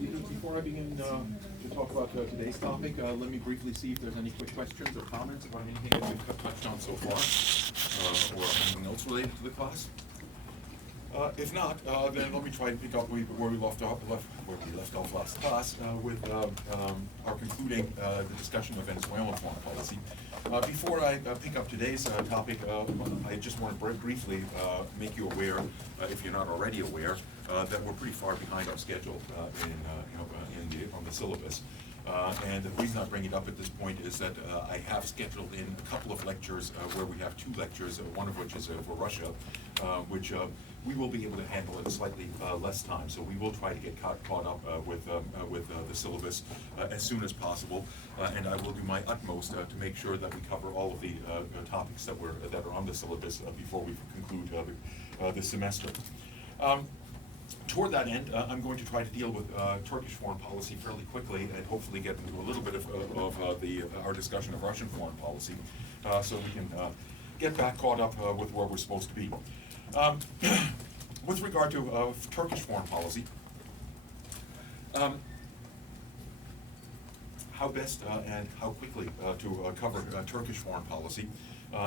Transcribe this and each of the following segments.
Before I begin to talk about today's topic, let me briefly see if there's any quick questions or comments about anything that we've touched on so far, or anything else related to the class. If not, then let me try to pick up where we left off last class with our concluding the discussion of Venezuelan foreign policy. Before I pick up today's topic, I just want to briefly make you aware, if you're not already aware, that we're pretty far behind our schedule on the syllabus. And the reason I bring it up at this point is that I have scheduled in a couple of lectures where we have two lectures, one of which is for Russia, which we will be able to handle in slightly less time. So we will try to get caught up with the syllabus as soon as possible, and I will do my utmost to make sure that we cover all of the topics that are on the syllabus before we conclude this semester. Toward that end, I'm going to try to deal with Turkish foreign policy fairly quickly and hopefully get into a little bit of our discussion of Russian foreign policy, so we can get back caught up with where we're supposed to be. With regard to Turkish foreign policy, how best and how quickly to cover Turkish foreign policy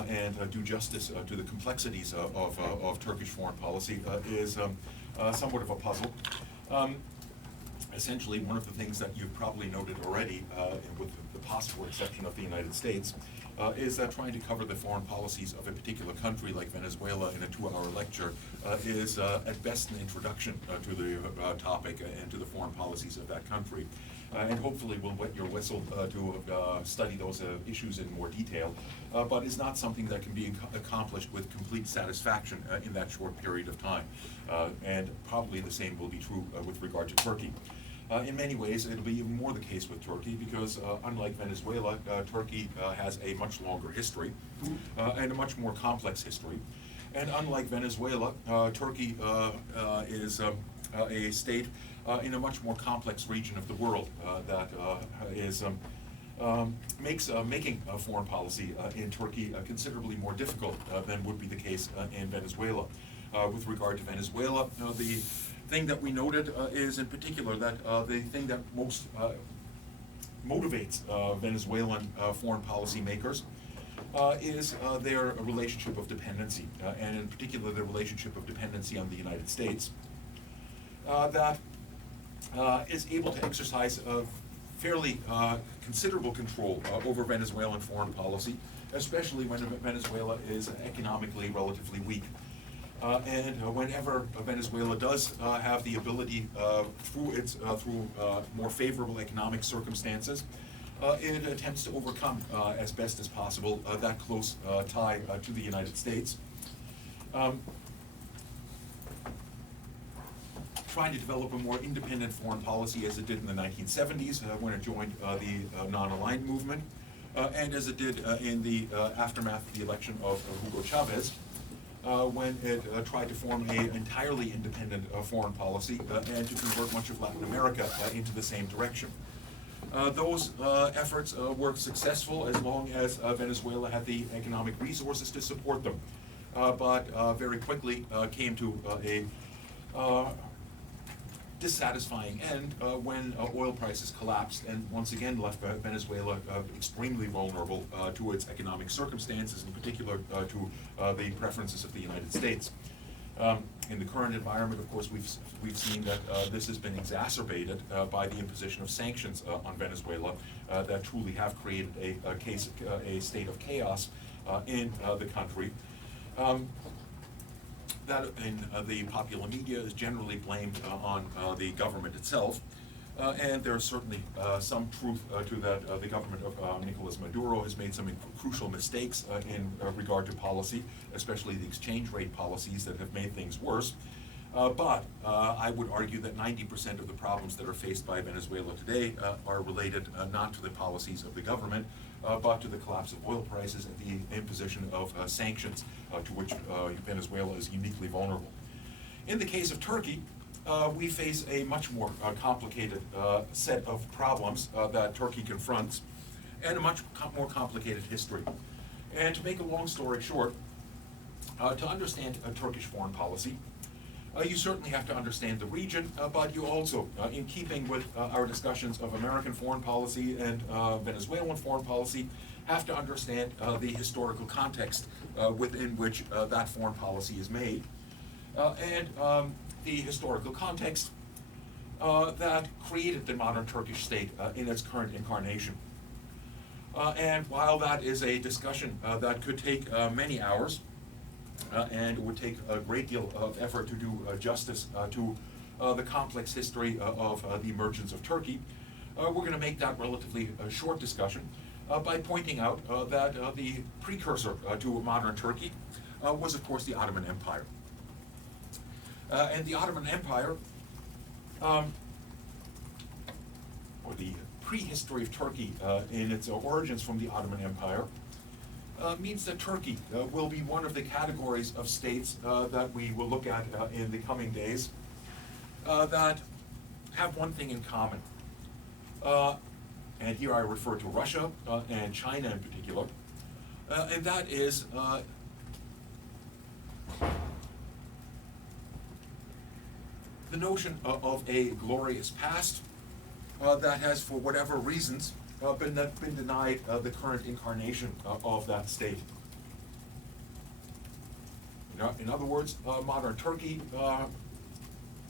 and do justice to the complexities of Turkish foreign policy is somewhat of a puzzle. Essentially, one of the things that you've probably noted already, with the possible exception of the United States, is that trying to cover the foreign policies of a particular country like Venezuela in a 2-hour lecture is at best an introduction to the topic and to the foreign policies of that country. And hopefully will wet your whistle to study those issues in more detail, but is not something that can be accomplished with complete satisfaction in that short period of time. And probably the same will be true with regard to Turkey. In many ways, it'll be even more the case with Turkey because, unlike Venezuela, Turkey has a much longer history and a much more complex history. And unlike Venezuela, Turkey is a state in a much more complex region of the world that is makes making foreign policy in Turkey considerably more difficult than would be the case in Venezuela. With regard to Venezuela, the thing that we noted is in particular that the thing that most motivates Venezuelan foreign policy makers is their relationship of dependency, and in particular the relationship of dependency on the United States, that is able to exercise fairly considerable control over Venezuelan foreign policy, especially when Venezuela is economically relatively weak. And whenever Venezuela does have the ability through more favorable economic circumstances, it attempts to overcome as best as possible that close tie to the United States. Trying to develop a more independent foreign policy as it did in the 1970s when it joined the non-aligned movement, and as it did in the aftermath of the election of Hugo Chavez, when it tried to form an entirely independent foreign policy and to convert much of Latin America into the same direction. Those efforts were successful as long as Venezuela had the economic resources to support them, but very quickly came to a dissatisfying end when oil prices collapsed and once again left Venezuela extremely vulnerable to its economic circumstances, in particular to the preferences of the United States. In the current environment, of course, we've seen that this has been exacerbated by the imposition of sanctions on Venezuela that truly have created a state of chaos in the country. That in the popular media is generally blamed on the government itself, and there's certainly some truth to that. The government of Nicolas Maduro has made some crucial mistakes in regard to policy, especially the exchange rate policies that have made things worse. But I would argue that 90% of the problems that are faced by Venezuela today are related not to the policies of the government, but to the collapse of oil prices and the imposition of sanctions to which Venezuela is uniquely vulnerable. In the case of Turkey, we face a much more complicated set of problems that Turkey confronts, and a much more complicated history. And to make a long story short, to understand Turkish foreign policy, You certainly have to understand the region, but you also, in keeping with our discussions of American foreign policy and Venezuelan foreign policy, have to understand the historical context within which that foreign policy is made, and the historical context that created the modern Turkish state in its current incarnation. And while that is a discussion that could take many hours, and it would take a great deal of effort to do justice to the complex history of the emergence of Turkey, we're going to make that relatively short discussion by pointing out that the precursor to modern Turkey was, of course, the Ottoman Empire. And the Ottoman Empire, or the prehistory of Turkey in its origins from the Ottoman Empire, means that Turkey will be one of the categories of states that we will look at in the coming days that have one thing in common. And here I refer to Russia and China in particular, and that is the notion of a glorious past that has, for whatever reasons, been denied the current incarnation of that state. In other words, modern Turkey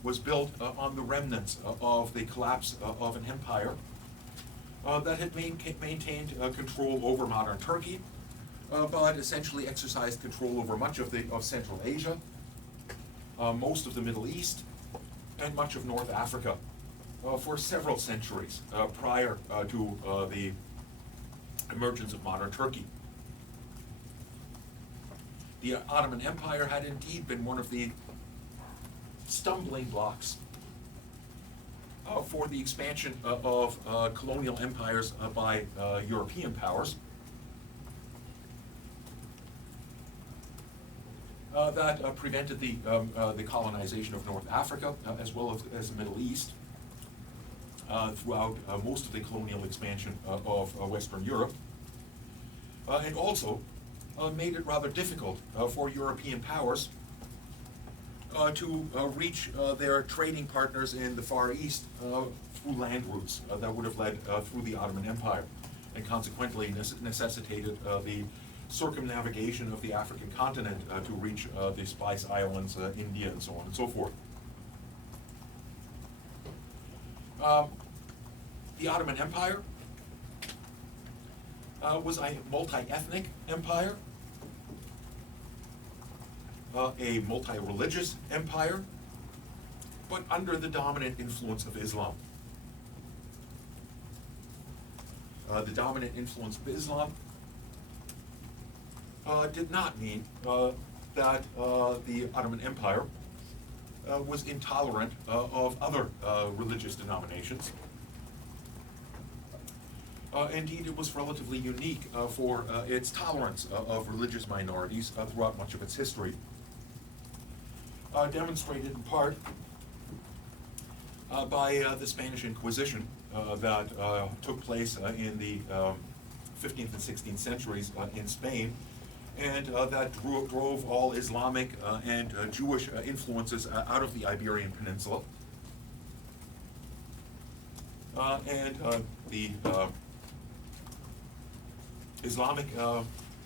was built on the remnants of the collapse of an empire that had maintained control over modern Turkey, but essentially exercised control over much of Central Asia, most of the Middle East, and much of North Africa for several centuries prior to the emergence of modern Turkey. The Ottoman Empire had indeed been one of the stumbling blocks for the expansion of colonial empires by European powers that prevented the colonization of North Africa as well as the Middle East throughout most of the colonial expansion of Western Europe, and also made it rather difficult for European powers to reach their trading partners in the Far East through land routes that would have led through the Ottoman Empire, and consequently necessitated the circumnavigation of the African continent to reach the Spice Islands, India, and so on and so forth. The Ottoman Empire was a multi-ethnic empire, a multi-religious empire, but under the dominant influence of Islam. The dominant influence of Islam did not mean that the Ottoman Empire was intolerant of other religious denominations. Indeed, it was relatively unique for its tolerance of religious minorities throughout much of its history, demonstrated in part by the Spanish Inquisition that took place in the 15th and 16th centuries in Spain, and that drove all Islamic and Jewish influences out of the Iberian Peninsula. And the Islamic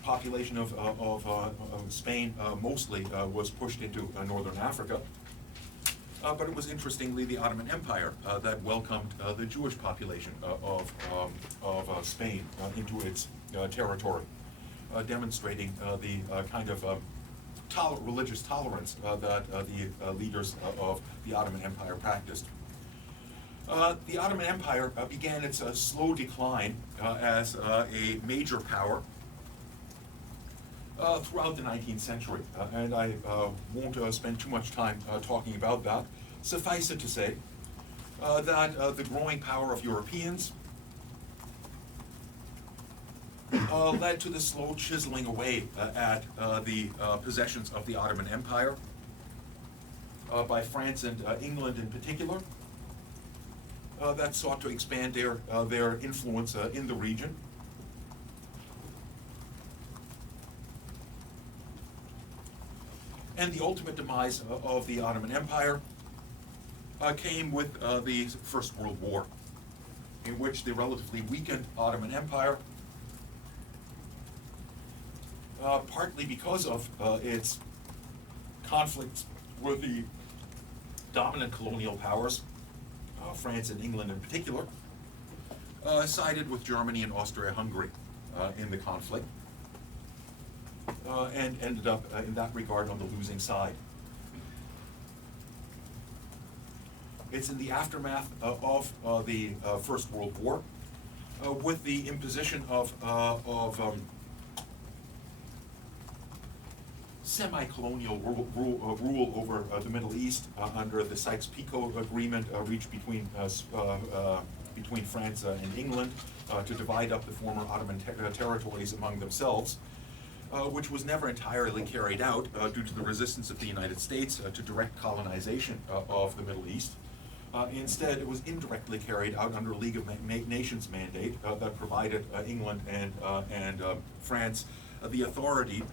population of Spain mostly was pushed into northern Africa. But it was interestingly the Ottoman Empire that welcomed the Jewish population of Spain into its territory, demonstrating the kind of religious tolerance that the leaders of the Ottoman Empire practiced. The Ottoman Empire began its slow decline as a major power throughout the 19th century, and I won't spend too much time talking about that. Suffice it to say that the growing power of Europeans led to the slow chiseling away at the possessions of the Ottoman Empire by France and England in particular, that sought to expand their influence in the region. And the ultimate demise of the Ottoman Empire came with the First World War, in which the relatively weakened Ottoman Empire, partly because of its conflicts with the dominant colonial powers, France and England in particular, sided with Germany and Austria-Hungary in the conflict, and ended up in that regard on the losing side. It's in the aftermath of the First World War, with the imposition of semi-colonial rule over the Middle East under the Sykes-Picot Agreement reached between France and England to divide up the former Ottoman territories among themselves, which was never entirely carried out due to the resistance of the United States to direct colonization of the Middle East. Instead, it was indirectly carried out under a League of Nations mandate that provided England and France the authority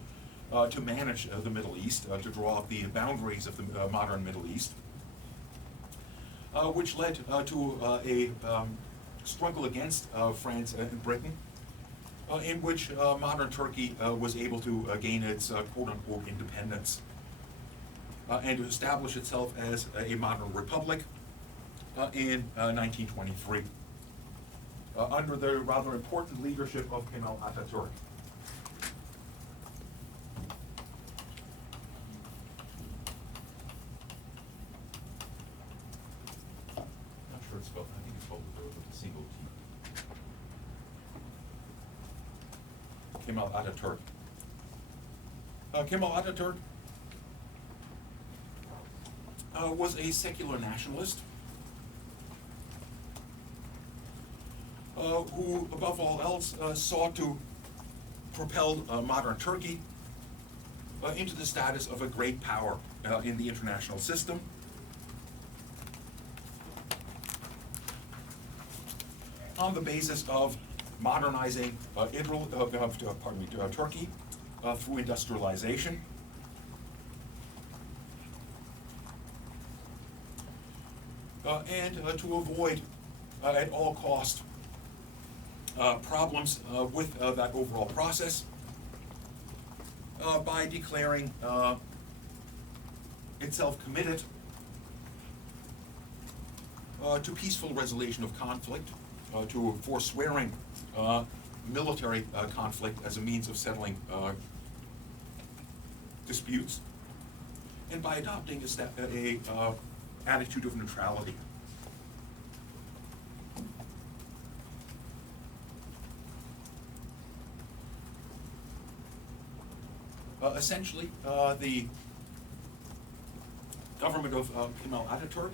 to manage the Middle East, to draw up the boundaries of the modern Middle East, which led to a struggle against France and Britain, in which modern Turkey was able to gain its quote-unquote independence and to establish itself as a modern republic in 1923, under the rather important leadership of Kemal Atatürk. Not sure it's spelled, I think it's spelled with a single T. Kemal Atatürk. Kemal Atatürk was a secular nationalist who, above all else, sought to propel modern Turkey into the status of a great power in the international system. On the basis of modernizing Turkey through industrialization, and to avoid at all cost problems with that overall process by declaring itself committed to peaceful resolution of conflict, to forswearing military conflict as a means of settling disputes, and by adopting a attitude of neutrality. Essentially, the government of Kemal Atatürk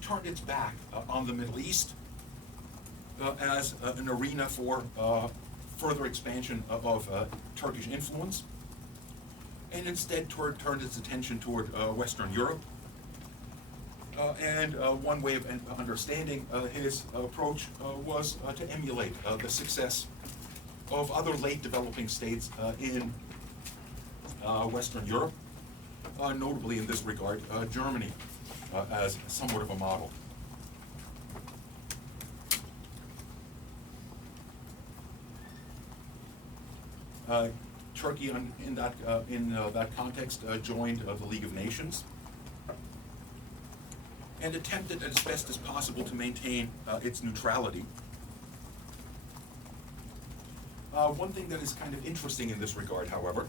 turned its back on the Middle East as an arena for further expansion of Turkish influence, and instead turned its attention toward Western Europe. And one way of understanding his approach was to emulate the success of other late developing states in Western Europe, notably in this regard, Germany as somewhat of a model. Turkey, in that context, joined the League of Nations and attempted as best as possible to maintain its neutrality. One thing that is kind of interesting in this regard, however,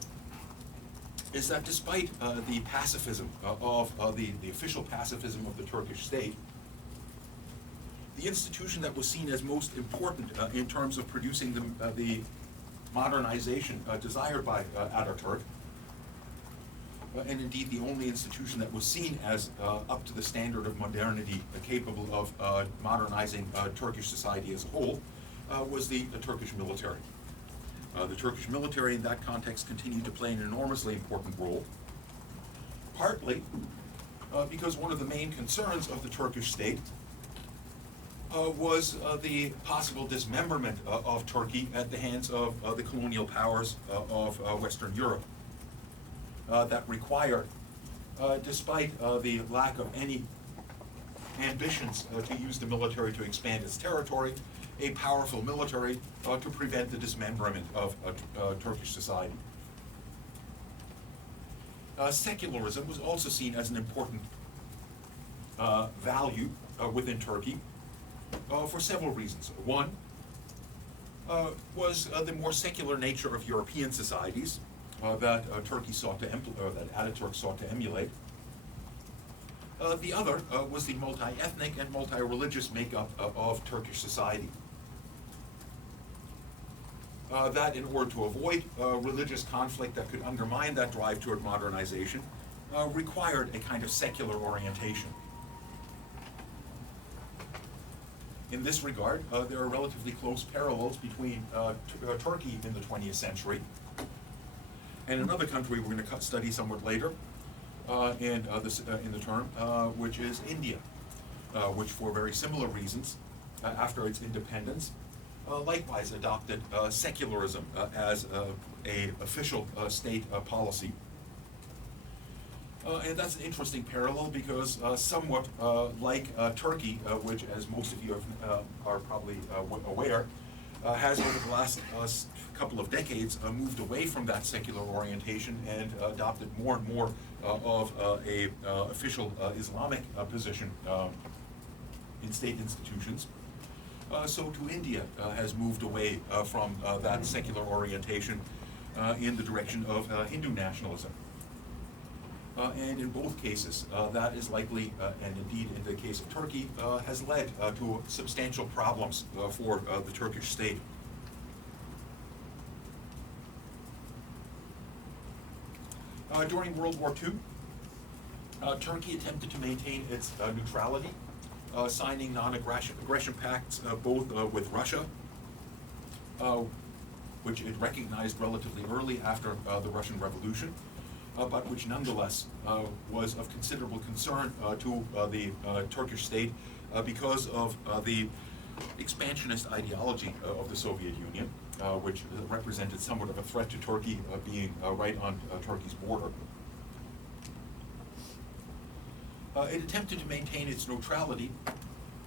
is that despite the pacifism of the official pacifism of the Turkish state, the institution that was seen as most important in terms of producing the modernization desired by Ataturk, and indeed the only institution that was seen as up to the standard of modernity, capable of modernizing Turkish society as a whole, was the Turkish military. The Turkish military in that context continued to play an enormously important role, partly because one of the main concerns of the Turkish state was the possible dismemberment of Turkey at the hands of the colonial powers of Western Europe. that required, despite the lack of any ambitions to use the military to expand its territory, a powerful military to prevent the dismemberment of Turkish society. Secularism was also seen as an important value within Turkey for several reasons. One was the more secular nature of European societies that Turkey sought to that Ataturk sought to emulate. The other was the multi-ethnic and multi-religious makeup of Turkish society. That in order to avoid religious conflict that could undermine that drive toward modernization, required a kind of secular orientation. In this regard, there are relatively close parallels between Turkey in the 20th century and another country we're going to study somewhat later in the term, which is India, which for very similar reasons, after its independence, likewise adopted secularism as a official state policy. And that's an interesting parallel because somewhat like Turkey, which as most of you are probably aware, has over the last couple of decades moved away from that secular orientation and adopted more and more of a official Islamic position in state institutions. So too India has moved away from that secular orientation in the direction of Hindu nationalism. And in both cases, that is likely, and indeed in the case of Turkey, has led to substantial problems for the Turkish state. During World War II, Turkey attempted to maintain its neutrality, signing non-aggression pacts both with Russia, which it recognized relatively early after the Russian Revolution, but which nonetheless was of considerable concern to the Turkish state because of the expansionist ideology of the Soviet Union, which represented somewhat of a threat to Turkey being right on Turkey's border. It attempted to maintain its neutrality,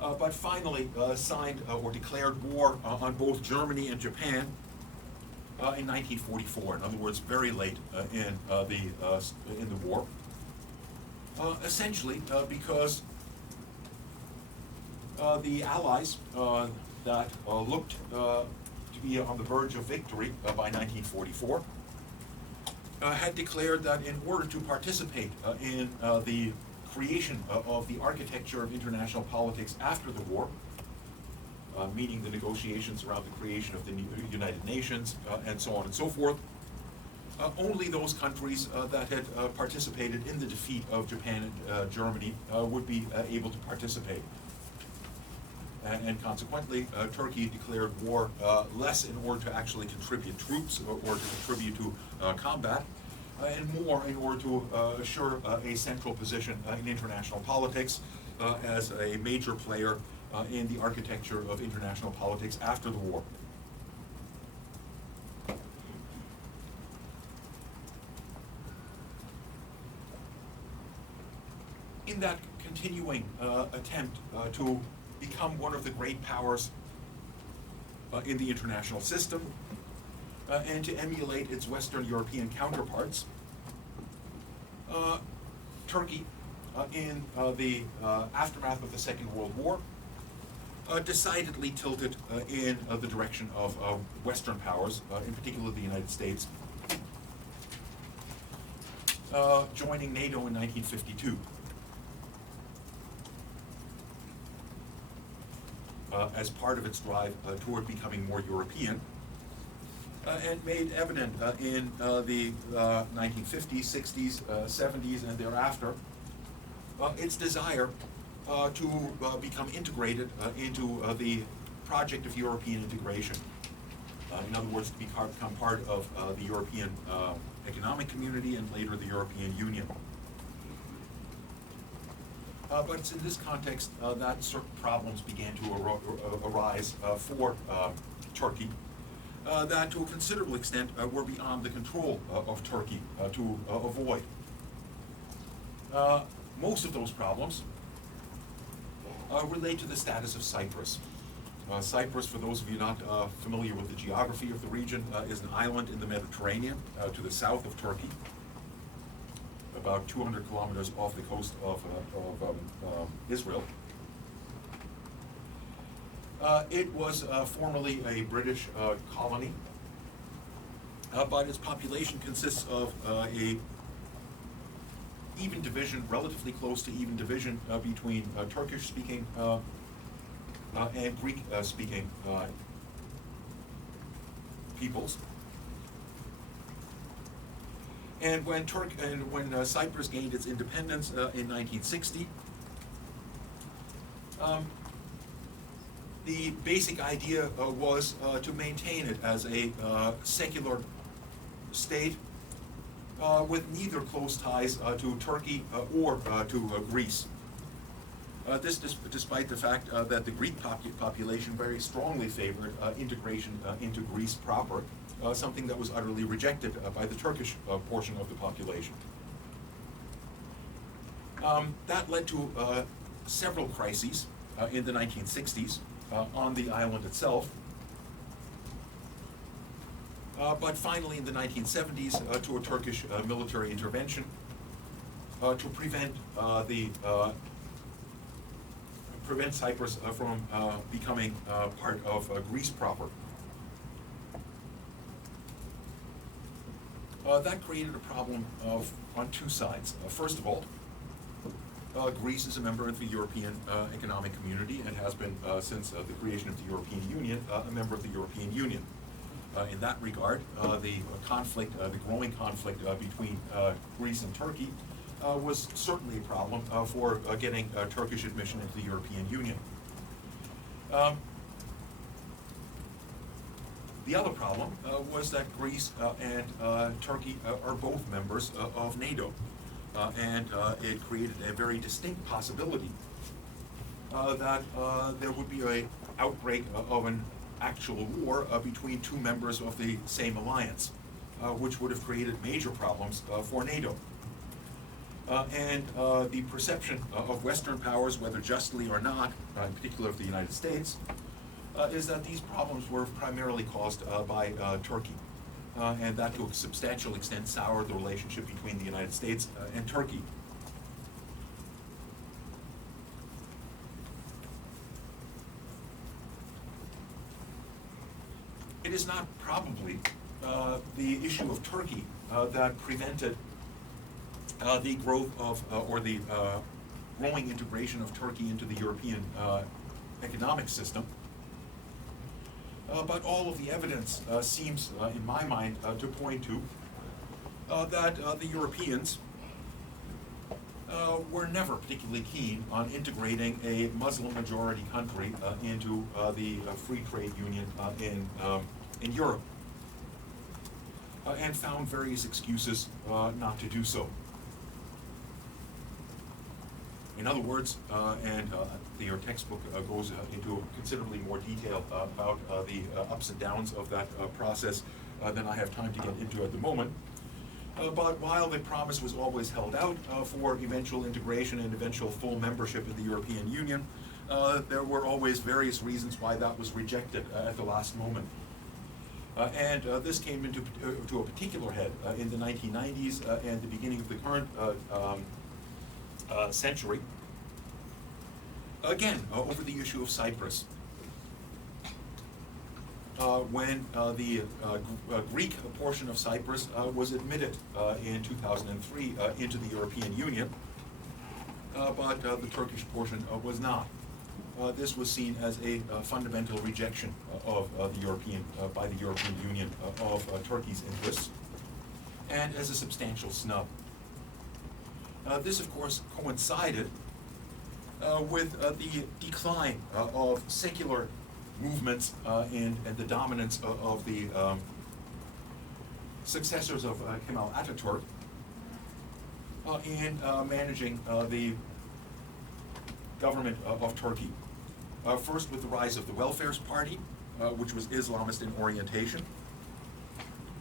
but finally signed or declared war on both Germany and Japan in 1944. In other words, very late in the war, essentially because the Allies that looked to be on the verge of victory by 1944 had declared that in order to participate in the creation of the architecture of international politics after the war, meaning the negotiations around the creation of the United Nations and so on and so forth, only those countries that had participated in the defeat of Japan and Germany would be able to participate. And consequently, Turkey declared war less in order to actually contribute troops or to contribute to combat, and more in order to assure a central position in international politics as a major player in the architecture of international politics after the war. In that continuing attempt to become one of the great powers in the international system and to emulate its Western European counterparts, Turkey, in the aftermath of the Second World War, decidedly tilted in the direction of Western powers, in particular the United States, joining NATO in 1952. As part of its drive toward becoming more European, and made evident in the 1950s, 60s, 70s, and thereafter its desire to become integrated into the project of European integration. In other words, to become part of the European Economic Community and later the European Union. But it's in this context that certain problems began to arise for Turkey, that to a considerable extent were beyond the control of Turkey to avoid. Most of those problems relate to the status of Cyprus. Cyprus, for those of you not familiar with the geography of the region, is an island in the Mediterranean to the south of Turkey, about 200 kilometers off the coast of Israel. It was formerly a British colony, but its population consists of a even division, relatively close to even division between Turkish-speaking and Greek-speaking peoples. And when Cyprus gained its independence in 1960, the basic idea was to maintain it as a secular state with neither close ties to Turkey or to Greece. This despite the fact that the Greek population very strongly favored integration into Greece proper, something that was utterly rejected by the Turkish portion of the population. That led to several crises in the 1960s on the island itself. But finally, in the 1970s, to a Turkish military intervention to prevent Cyprus from becoming part of Greece proper. That created a problem on two sides. First of all, Greece is a member of the European Economic Community and has been since the creation of the European Union a member of the European Union. In that regard, the growing conflict between Greece and Turkey was certainly a problem for getting Turkish admission into the European Union. The other problem was that Greece and Turkey are both members of NATO, and it created a very distinct possibility that there would be an outbreak of an actual war between two members of the same alliance, which would have created major problems for NATO. And the perception of Western powers, whether justly or not, in particular of the United States, is that these problems were primarily caused by Turkey, and that to a substantial extent soured the relationship between the United States and Turkey. It is not probably the issue of Turkey that prevented the growth of, or the growing integration of Turkey into the European economic system. But all of the evidence seems, in my mind, to point to that the Europeans were never particularly keen on integrating a Muslim-majority country into the free trade union in Europe, and found various excuses not to do so. In other words, your textbook goes into considerably more detail about the ups and downs of that process than I have time to get into at the moment. But while the promise was always held out for eventual integration and eventual full membership in the European Union, there were always various reasons why that was rejected at the last moment. And this came to a particular head in the 1990s and the beginning of the current century, again, over the issue of Cyprus. When the Greek portion of Cyprus was admitted in 2003 into the European Union, but the Turkish portion was not. This was seen as a fundamental rejection of by the European Union of Turkey's interests, and as a substantial snub. This, of course, coincided with the decline of secular movements and the dominance of the successors of Kemal Atatürk in managing the government of Turkey. First with the rise of the Welfare Party, which was Islamist in orientation,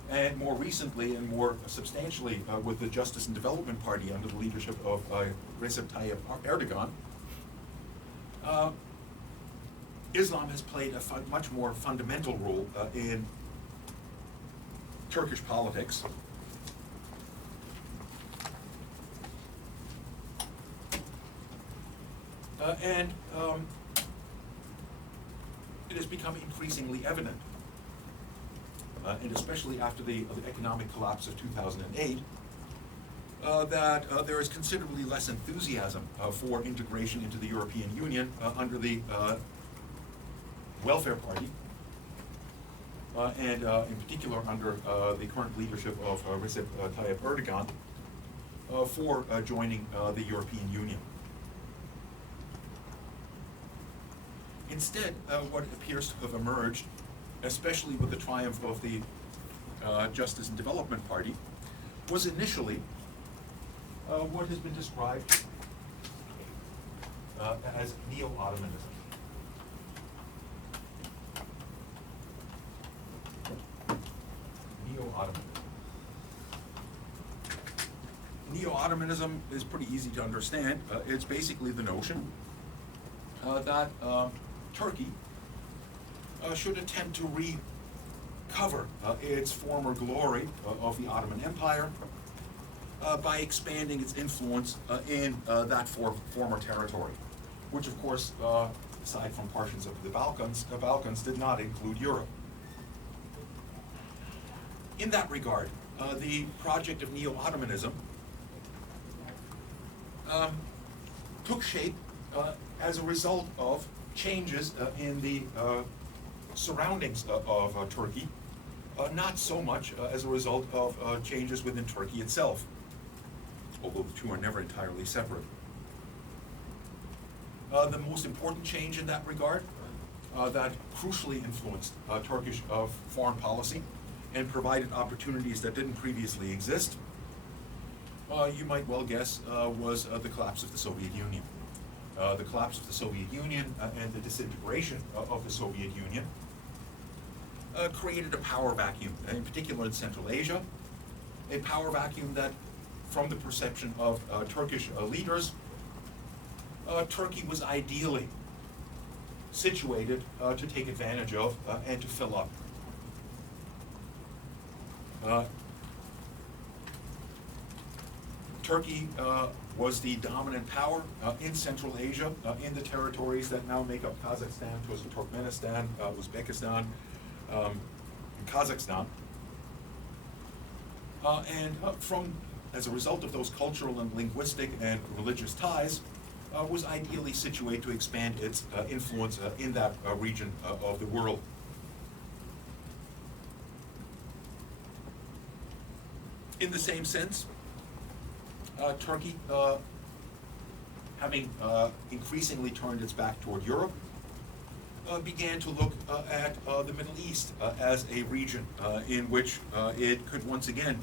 and more recently and more substantially with the Justice and Development Party under the leadership of Recep Tayyip Erdogan, Islam has played a much more fundamental role in Turkish politics. And it has become increasingly evident, and especially after the economic collapse of 2008, that there is considerably less enthusiasm for integration into the European Union under the Welfare Party, and in particular under the current leadership of Recep Tayyip Erdogan, for joining the European Union. Instead, what appears to have emerged, especially with the triumph of the Justice and Development Party, was initially what has been described as neo-Ottomanism. Neo-Ottomanism is pretty easy to understand. It's basically the notion that Turkey should attempt to recover its former glory of the Ottoman Empire by expanding its influence in that former territory, which of course, aside from portions of the Balkans did not include Europe. In that regard, the project of neo-Ottomanism took shape as a result of changes in the surroundings of Turkey, not so much as a result of changes within Turkey itself, although the two are never entirely separate. The most important change in that regard that crucially influenced Turkish foreign policy and provided opportunities that didn't previously exist, you might well guess, was the collapse of the Soviet Union. The collapse of the Soviet Union and the disintegration of the Soviet Union created a power vacuum, in particular in Central Asia, a power vacuum that, from the perception of Turkish leaders, Turkey was ideally situated to take advantage of and to fill up. Turkey was the dominant power in Central Asia, in the territories that now make up Kazakhstan, Turkmenistan, Uzbekistan, and Kazakhstan. As a result of those cultural and linguistic and religious ties, was ideally situated to expand its influence in that region of the world. In the same sense, Turkey, having increasingly turned its back toward Europe, began to look at the Middle East as a region in which it could once again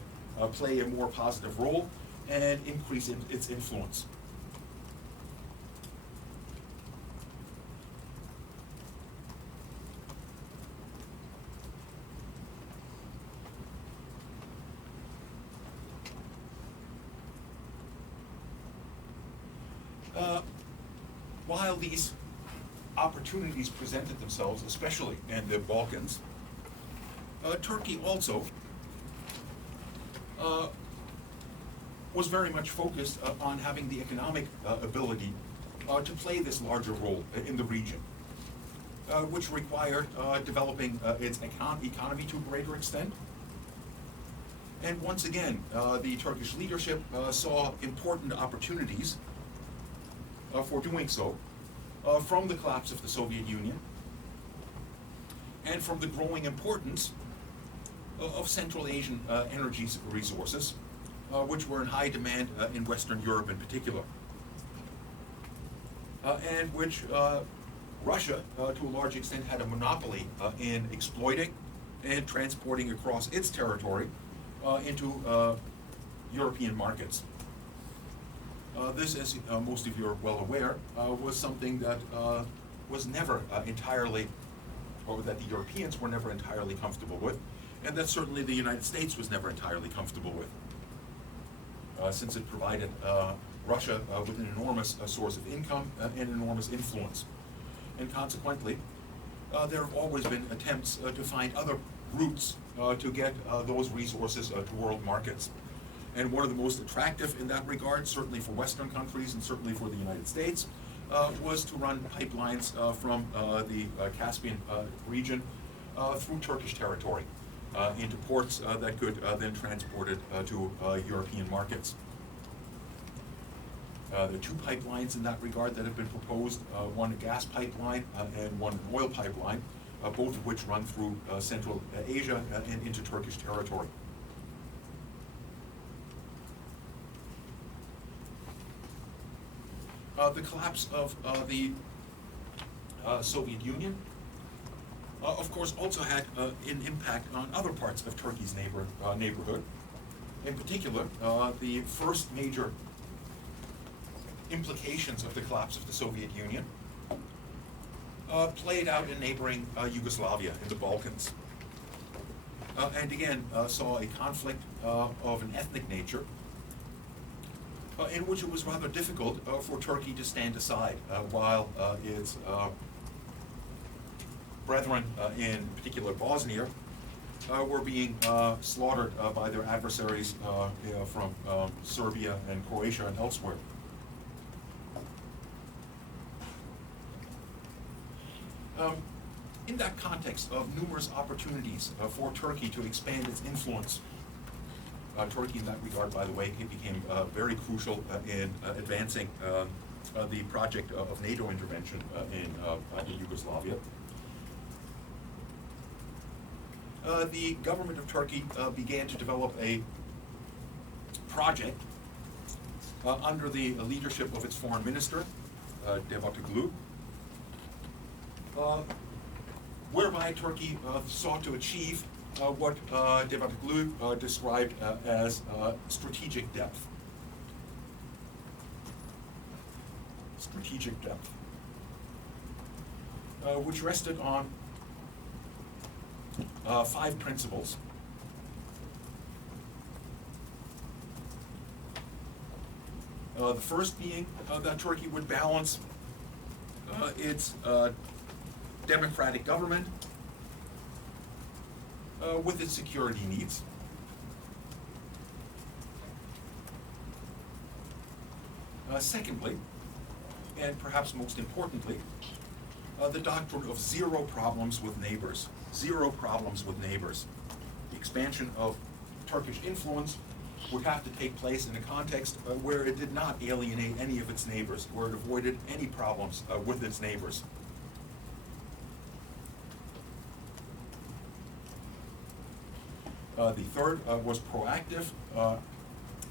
play a more positive role and increase its influence. While these opportunities presented themselves, especially in the Balkans, Turkey also was very much focused on having the economic ability to play this larger role in the region, which required developing its economy to a greater extent. And once again, the Turkish leadership saw important opportunities for doing so from the collapse of the Soviet Union and from the growing importance of Central Asian energy resources, which were in high demand in Western Europe in particular, and which Russia, to a large extent, had a monopoly in exploiting and transporting across its territory into European markets. This, as most of you are well aware, was something that was never entirely or that the Europeans were never entirely comfortable with, and that certainly the United States was never entirely comfortable with, since it provided Russia with an enormous source of income and enormous influence. And consequently, there have always been attempts to find other routes to get those resources to world markets. And one of the most attractive in that regard, certainly for Western countries and certainly for the United States, was to run pipelines from the Caspian region through Turkish territory into ports that could then transport it to European markets. There are two pipelines in that regard that have been proposed, one a gas pipeline and one an oil pipeline, both of which run through Central Asia and into Turkish territory. The collapse of the Soviet Union, of course, also had an impact on other parts of Turkey's neighborhood. In particular, the first major implications of the collapse of the Soviet Union played out in neighboring Yugoslavia in the Balkans. And again, saw a conflict of an ethnic nature in which it was rather difficult for Turkey to stand aside while its brethren, in particular Bosnia, were being slaughtered by their adversaries from Serbia and Croatia and elsewhere. In that context of numerous opportunities for Turkey to expand its influence, Turkey in that regard, by the way, became very crucial in advancing the project of NATO intervention in Yugoslavia. The government of Turkey began to develop a project under the leadership of its foreign minister, Davutoglu, whereby Turkey sought to achieve what Davutoglu described as strategic depth. Strategic depth, which rested on 5 principles. The first being that Turkey would balance its democratic government with its security needs. Secondly, and perhaps most importantly, the doctrine of zero problems with neighbors. Zero problems with neighbors. The expansion of Turkish influence would have to take place in a context where it did not alienate any of its neighbors, where it avoided any problems with its neighbors. The third was proactive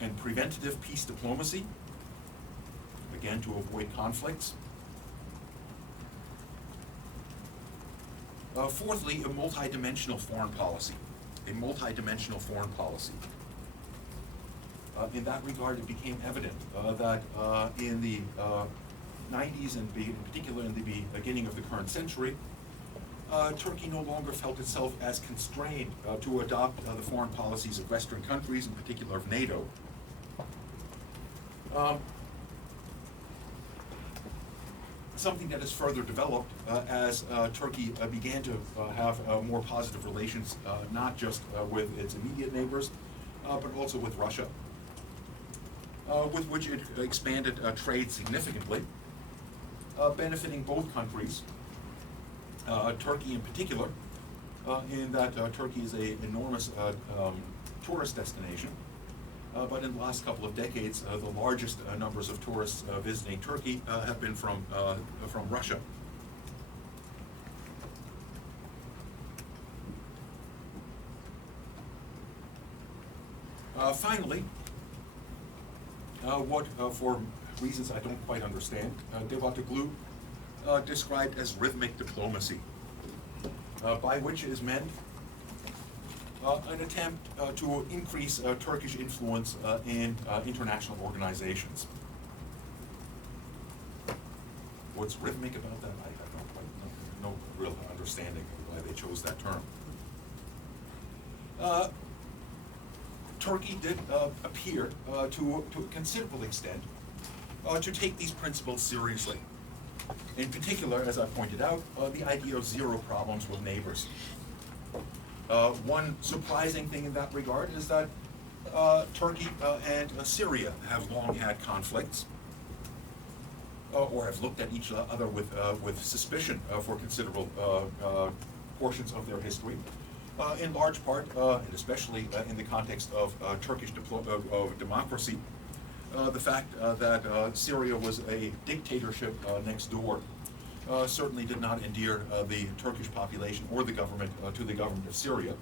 and preventative peace diplomacy, again to avoid conflicts. Fourthly, a multidimensional foreign policy. A multidimensional foreign policy. In that regard, it became evident that in the 90s and in particular in the beginning of the current century, Turkey no longer felt itself as constrained to adopt the foreign policies of Western countries, in particular of NATO. Something that is further developed as Turkey began to have more positive relations, not just with its immediate neighbors, but also with Russia, with which it expanded trade significantly, benefiting both countries. Turkey in particular, in that Turkey is an enormous tourist destination, but in the last couple of decades, the largest numbers of tourists visiting Turkey have been from Russia. Finally, what, for reasons I don't quite understand, Davutoglu described as rhythmic diplomacy, by which is meant an attempt to increase Turkish influence in international organizations. What's rhythmic about that? I don't quite no real understanding of why they chose that term. Turkey did appear to a considerable extent to take these principles seriously. In particular, as I pointed out, the idea of zero problems with neighbors. One surprising thing in that regard is that Turkey and Syria have long had conflicts, or have looked at each other with suspicion for considerable portions of their history. In large part, and especially in the context of Turkish democracy, the fact that Syria was a dictatorship next door certainly did not endear the Turkish population or the government to the government of Syria.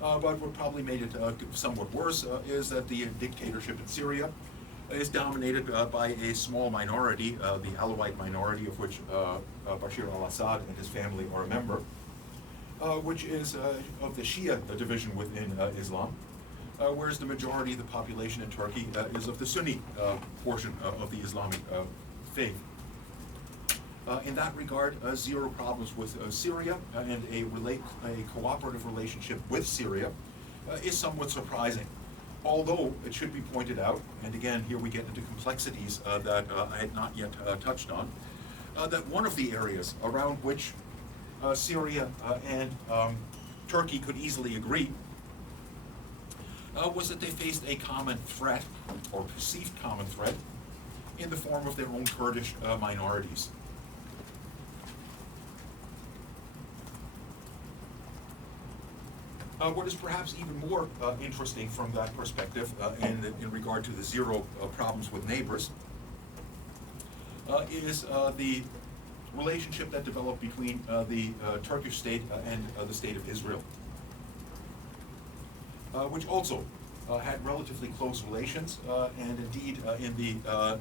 But what probably made it somewhat worse is that the dictatorship in Syria is dominated by a small minority, the Alawite minority, of which Bashar al-Assad and his family are a member, which is of the Shia division within Islam, whereas the majority of the population in Turkey is of the Sunni portion of the Islamic faith. In that regard, zero problems with Syria and a cooperative relationship with Syria is somewhat surprising. Although it should be pointed out, and again here we get into complexities that I had not yet touched on, that one of the areas around which Syria and Turkey could easily agree was that they faced a common threat, or perceived common threat, in the form of their own Kurdish minorities. What is perhaps even more interesting from that perspective, in regard to the zero problems with neighbors, is the relationship that developed between the Turkish state and the state of Israel, which also had relatively close relations, and indeed in the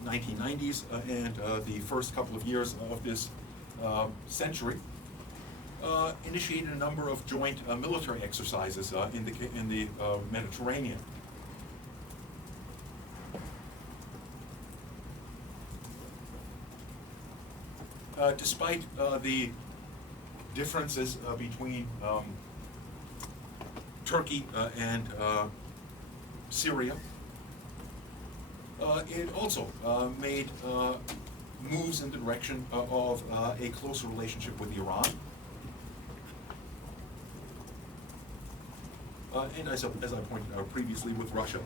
1990s and the first couple of years of this century, initiated a number of joint military exercises in the Mediterranean. Despite the differences between Turkey and Syria, it also made moves in the direction of a closer relationship with Iran. And as I pointed out previously, with Russia.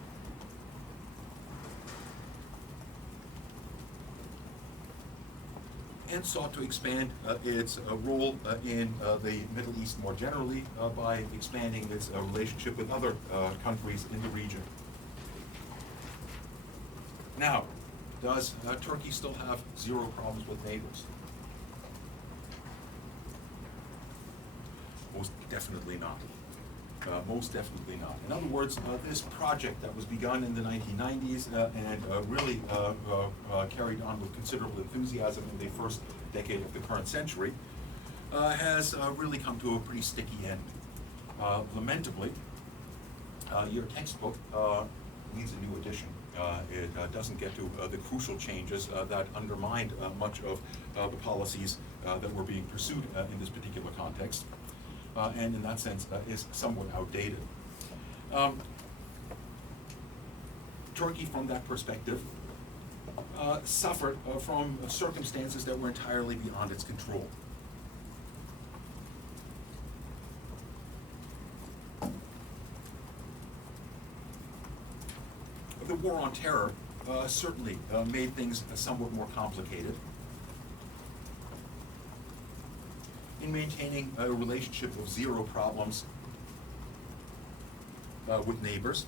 And sought to expand its role in the Middle East more generally by expanding its relationship with other countries in the region. Now, does Turkey still have zero problems with neighbors? Most definitely not. Most definitely not. In other words, this project that was begun in the 1990s and really carried on with considerable enthusiasm in the first decade of the current century has really come to a pretty sticky end. Lamentably, your textbook needs a new edition. It doesn't get to the crucial changes that undermined much of the policies that were being pursued in this particular context. And in that sense is somewhat outdated. Turkey, from that perspective, suffered from circumstances that were entirely beyond its control. The war on terror certainly made things somewhat more complicated. In maintaining a relationship of zero problems with neighbors,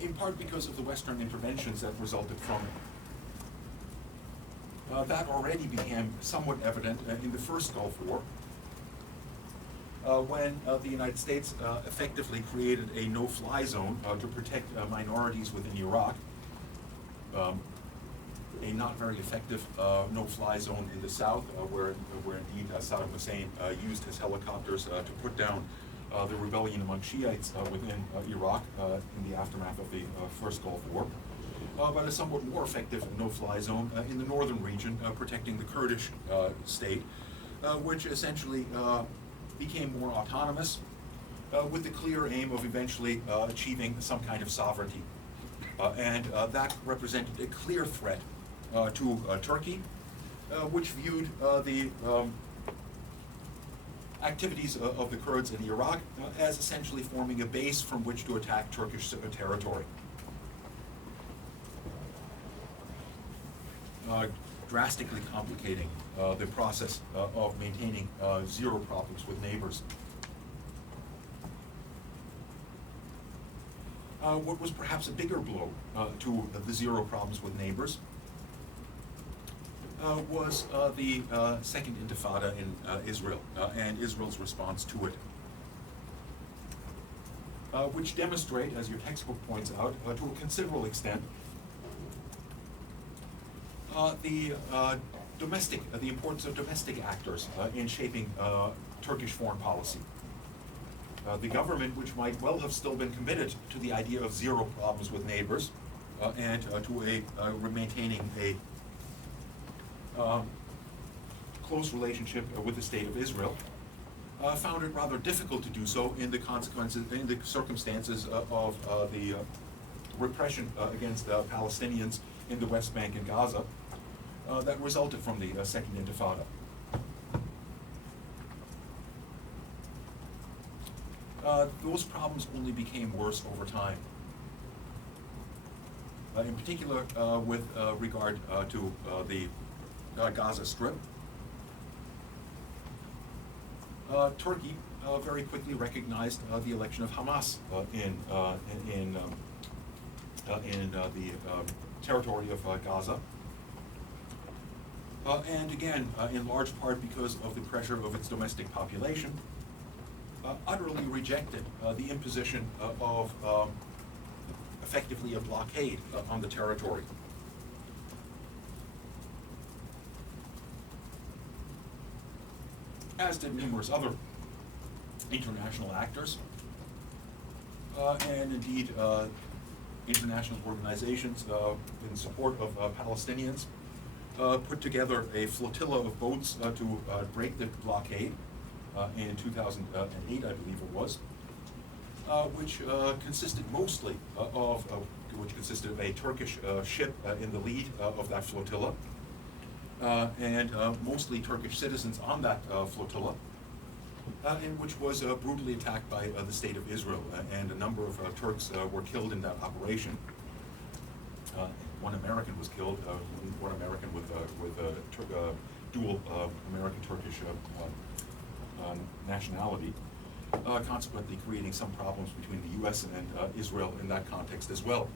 in part because of the Western interventions that resulted from it. That already became somewhat evident in the first Gulf War, when the United States effectively created a no-fly zone to protect minorities within Iraq. A not very effective no-fly zone in the south, where indeed Saddam Hussein used his helicopters to put down the rebellion among Shiites within Iraq in the aftermath of the first Gulf War. but a somewhat more effective no-fly zone in the northern region, protecting the Kurdish state, which essentially became more autonomous, with the clear aim of eventually achieving some kind of sovereignty. And that represented a clear threat to Turkey, which viewed the activities of the Kurds in Iraq as essentially forming a base from which to attack Turkish territory. Drastically complicating the process of maintaining zero problems with neighbors. What was perhaps a bigger blow to the zero problems with neighbors was the Second Intifada in Israel and Israel's response to it, which demonstrate, as your textbook points out, to a considerable extent, the importance of domestic actors in shaping Turkish foreign policy. The government, which might well have still been committed to the idea of zero problems with neighbors and to maintaining a close relationship with the state of Israel, found it rather difficult to do so in the circumstances of the repression against Palestinians in the West Bank and Gaza that resulted from the Second Intifada. Those problems only became worse over time. In particular, with regard to the Gaza Strip, Turkey very quickly recognized the election of Hamas in the territory of Gaza. And again, in large part because of the pressure of its domestic population, utterly rejected the imposition of effectively a blockade on the territory. As did numerous other international actors, and indeed international organizations in support of Palestinians, put together a flotilla of boats to break the blockade in 2008, I believe it was, which consisted mostly of a Turkish ship in the lead of that flotilla, and mostly Turkish citizens on that flotilla, and which was brutally attacked by the state of Israel, and a number of Turks were killed in that operation. One American was killed, one American with dual American-Turkish nationality, consequently creating some problems between the U.S. and Israel in that context as well.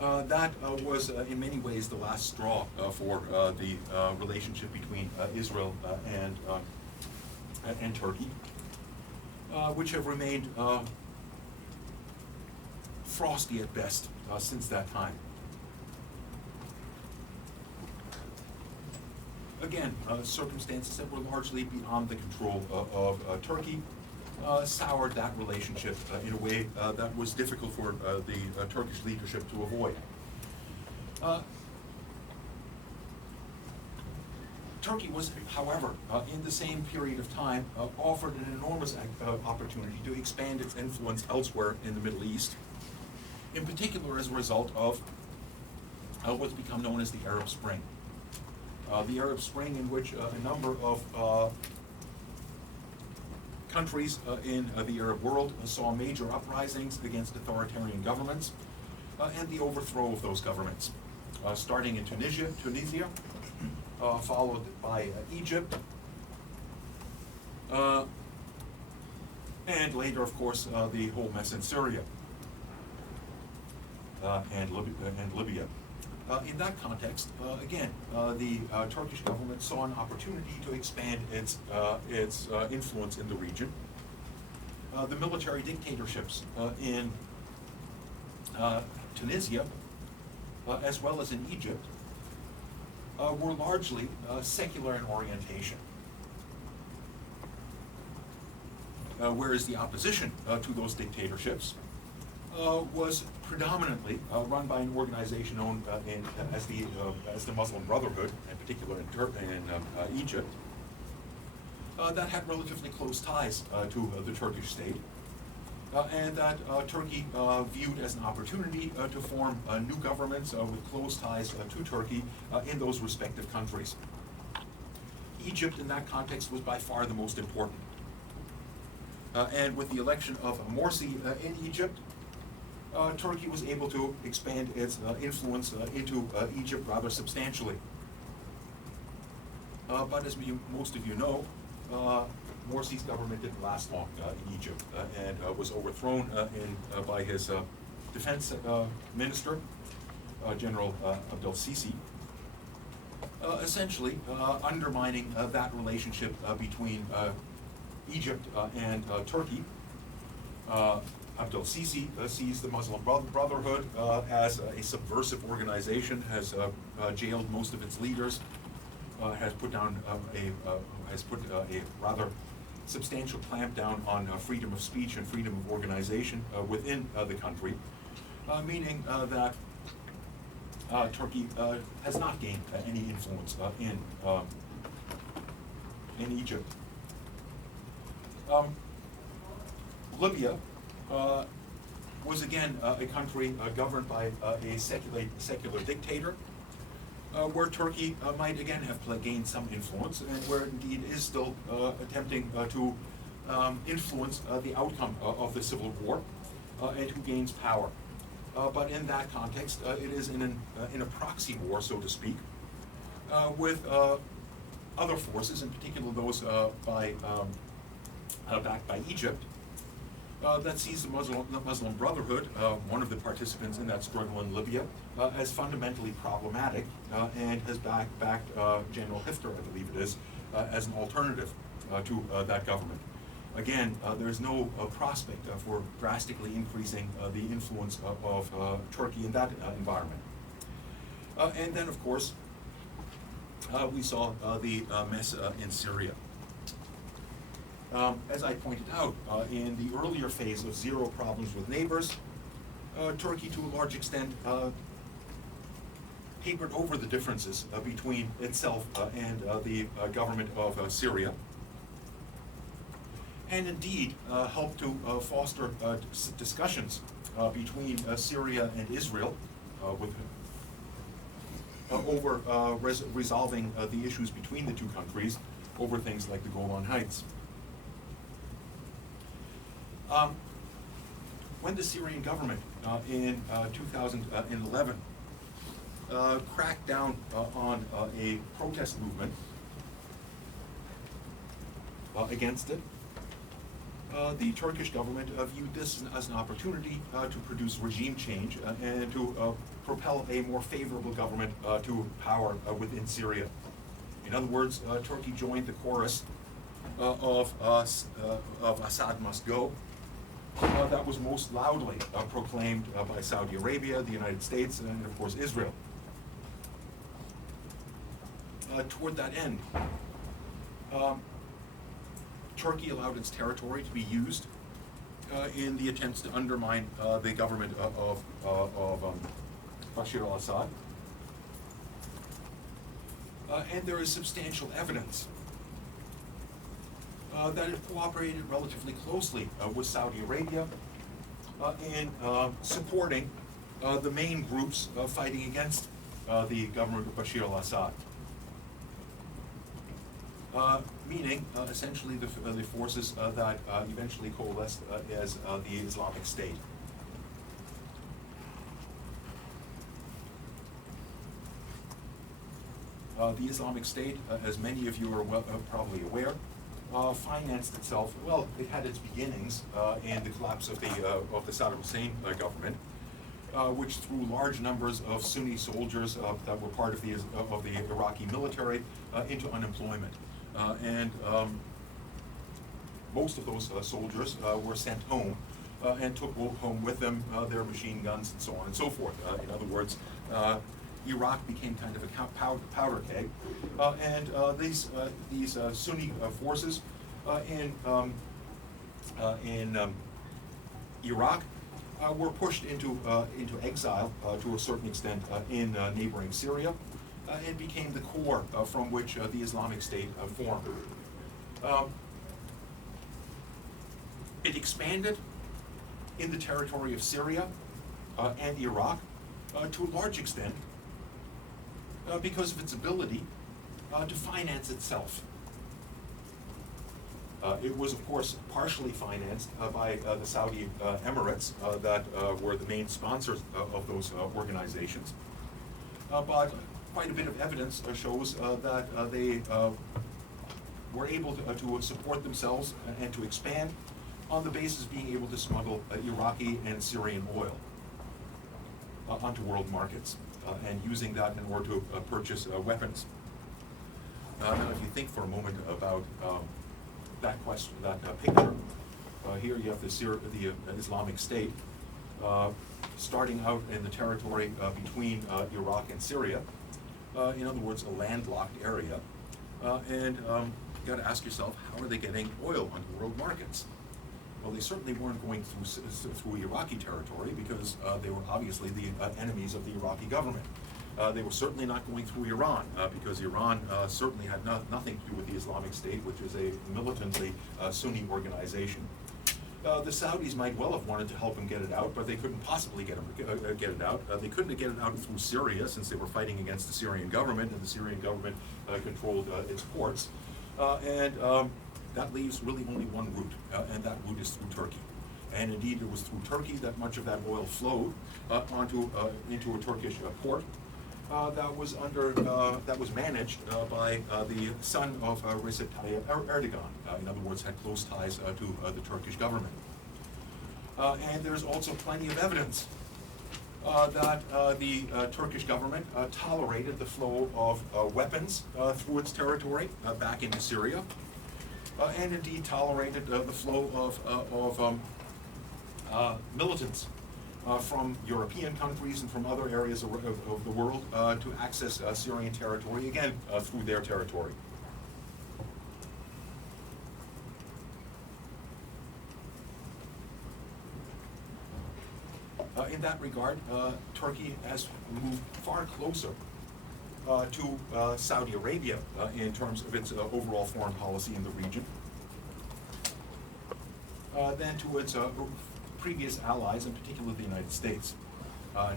That was in many ways the last straw for the relationship between Israel and Turkey, which have remained frosty at best since that time. Again, circumstances that were largely beyond the control of Turkey soured that relationship in a way that was difficult for the Turkish leadership to avoid. Turkey was, however, in the same period of time, offered an enormous opportunity to expand its influence elsewhere in the Middle East, in particular as a result of what's become known as the Arab Spring. The Arab Spring, in which a number of countries in the Arab world saw major uprisings against authoritarian governments and the overthrow of those governments, starting in Tunisia, followed by Egypt, and later, of course, the whole mess in Syria and Libya. In that context, again, the Turkish government saw an opportunity to expand its influence in the region. The military dictatorships in Tunisia, as well as in Egypt, were largely secular in orientation. Whereas the opposition to those dictatorships was predominantly run by an organization known as the Muslim Brotherhood, in particular in Egypt, that had relatively close ties to the Turkish state, and that Turkey viewed as an opportunity to form new governments with close ties to Turkey in those respective countries. Egypt, in that context, was by far the most important. And with the election of Morsi in Egypt, Turkey was able to expand its influence into Egypt rather substantially. But as most of you know, Morsi's government didn't last long in Egypt and was overthrown by his defense minister, General Abdel Sisi, essentially undermining that relationship between Egypt and Turkey. Abdel Sisi sees the Muslim Brotherhood as a subversive organization, has jailed most of its leaders, has put a rather substantial clampdown on freedom of speech and freedom of organization within the country, meaning that Turkey has not gained any influence in Egypt. Libya was again a country governed by a secular dictator, where Turkey might again have gained some influence, and where it indeed is still attempting to influence the outcome of the civil war and who gains power. But in that context, it is in a proxy war, so to speak, with other forces, in particular those backed by Egypt, that sees the Muslim Brotherhood, one of the participants in that struggle in Libya, as fundamentally problematic, and has backed General Hifter, I believe it is, as an alternative to that government. Again, there's no prospect for drastically increasing the influence of Turkey in that environment. And then, of course, we saw the mess in Syria. As I pointed out, in the earlier phase of zero problems with neighbors, Turkey, to a large extent, papered over the differences between itself and the government of Syria, and indeed helped to foster discussions between Syria and Israel over resolving the issues between the two countries over things like the Golan Heights. When the Syrian government in 2011 cracked down on a protest movement against it, the Turkish government viewed this as an opportunity to produce regime change and to propel a more favorable government to power within Syria. In other words, Turkey joined the chorus of Assad must go, that was most loudly proclaimed by Saudi Arabia, the United States, and of course Israel. Toward that end, Turkey allowed its territory to be used in the attempts to undermine the government of Bashar al-Assad. And there is substantial evidence that it cooperated relatively closely with Saudi Arabia in supporting the main groups fighting against the government of Bashar al-Assad. Meaning, essentially, the forces that eventually coalesced as the Islamic State. The Islamic State, as many of you are probably aware, financed itself. Well, it had its beginnings in the collapse of the Saddam Hussein government, which threw large numbers of Sunni soldiers that were part of the Iraqi military into unemployment. And most of those soldiers were sent home and took home with them their machine guns and so on and so forth. In other words, Iraq became kind of a powder keg, and these Sunni forces in Iraq were pushed into exile to a certain extent in neighboring Syria, and became the core from which the Islamic State formed. It expanded in the territory of Syria and Iraq to a large extent because of its ability to finance itself. It was, of course, partially financed by the Saudi Emirates that were the main sponsors of those organizations. But quite a bit of evidence shows that they were able to support themselves and to expand on the basis of being able to smuggle Iraqi and Syrian oil onto world markets and using that in order to purchase weapons. Now, if you think for a moment about that question, that picture, here you have the Islamic State starting out in the territory between Iraq and Syria. In other words, a landlocked area. And you've got to ask yourself, how are they getting oil onto world markets? Well, they certainly weren't going through Iraqi territory because they were obviously the enemies of the Iraqi government. They were certainly not going through Iran because Iran certainly had nothing to do with the Islamic State, which is a militantly Sunni organization. The Saudis might well have wanted to help them get it out, but they couldn't possibly get it out. They couldn't get it out through Syria since they were fighting against the Syrian government, and the Syrian government controlled its ports. That leaves really only one route, and that route is through Turkey. And indeed, it was through Turkey that much of that oil flowed into a Turkish port that was managed by the son of Recep Tayyip Erdogan. In other words, had close ties to the Turkish government. And there's also plenty of evidence that the Turkish government tolerated the flow of weapons through its territory back into Syria. And indeed tolerated the flow of militants from European countries and from other areas of the world to access Syrian territory, again, through their territory. In that regard, Turkey has moved far closer to Saudi Arabia in terms of its overall foreign policy in the region than to its previous allies, in particular the United States.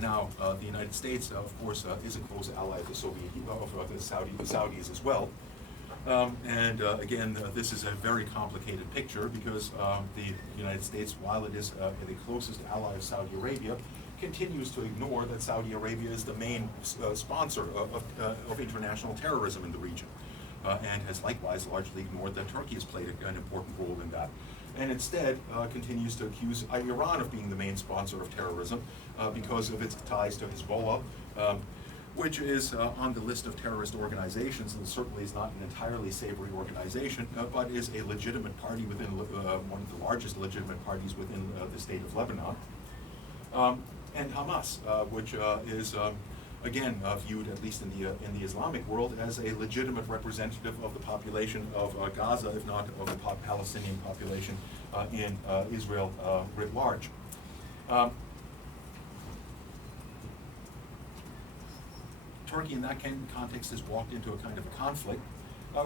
Now, the United States, of course, is a close ally of the Saudis as well. Again, this is a very complicated picture because the United States, while it is the closest ally of Saudi Arabia, continues to ignore that Saudi Arabia is the main sponsor of international terrorism in the region, and has likewise largely ignored that Turkey has played an important role in that, and instead continues to accuse Iran of being the main sponsor of terrorism because of its ties to Hezbollah, which is on the list of terrorist organizations, and certainly is not an entirely savory organization, but is a legitimate party within one of the largest legitimate parties within the state of Lebanon. And Hamas, which is again viewed, at least in the Islamic world, as a legitimate representative of the population of Gaza, if not of the Palestinian population in Israel writ large. Turkey, in that context, has walked into a kind of a conflict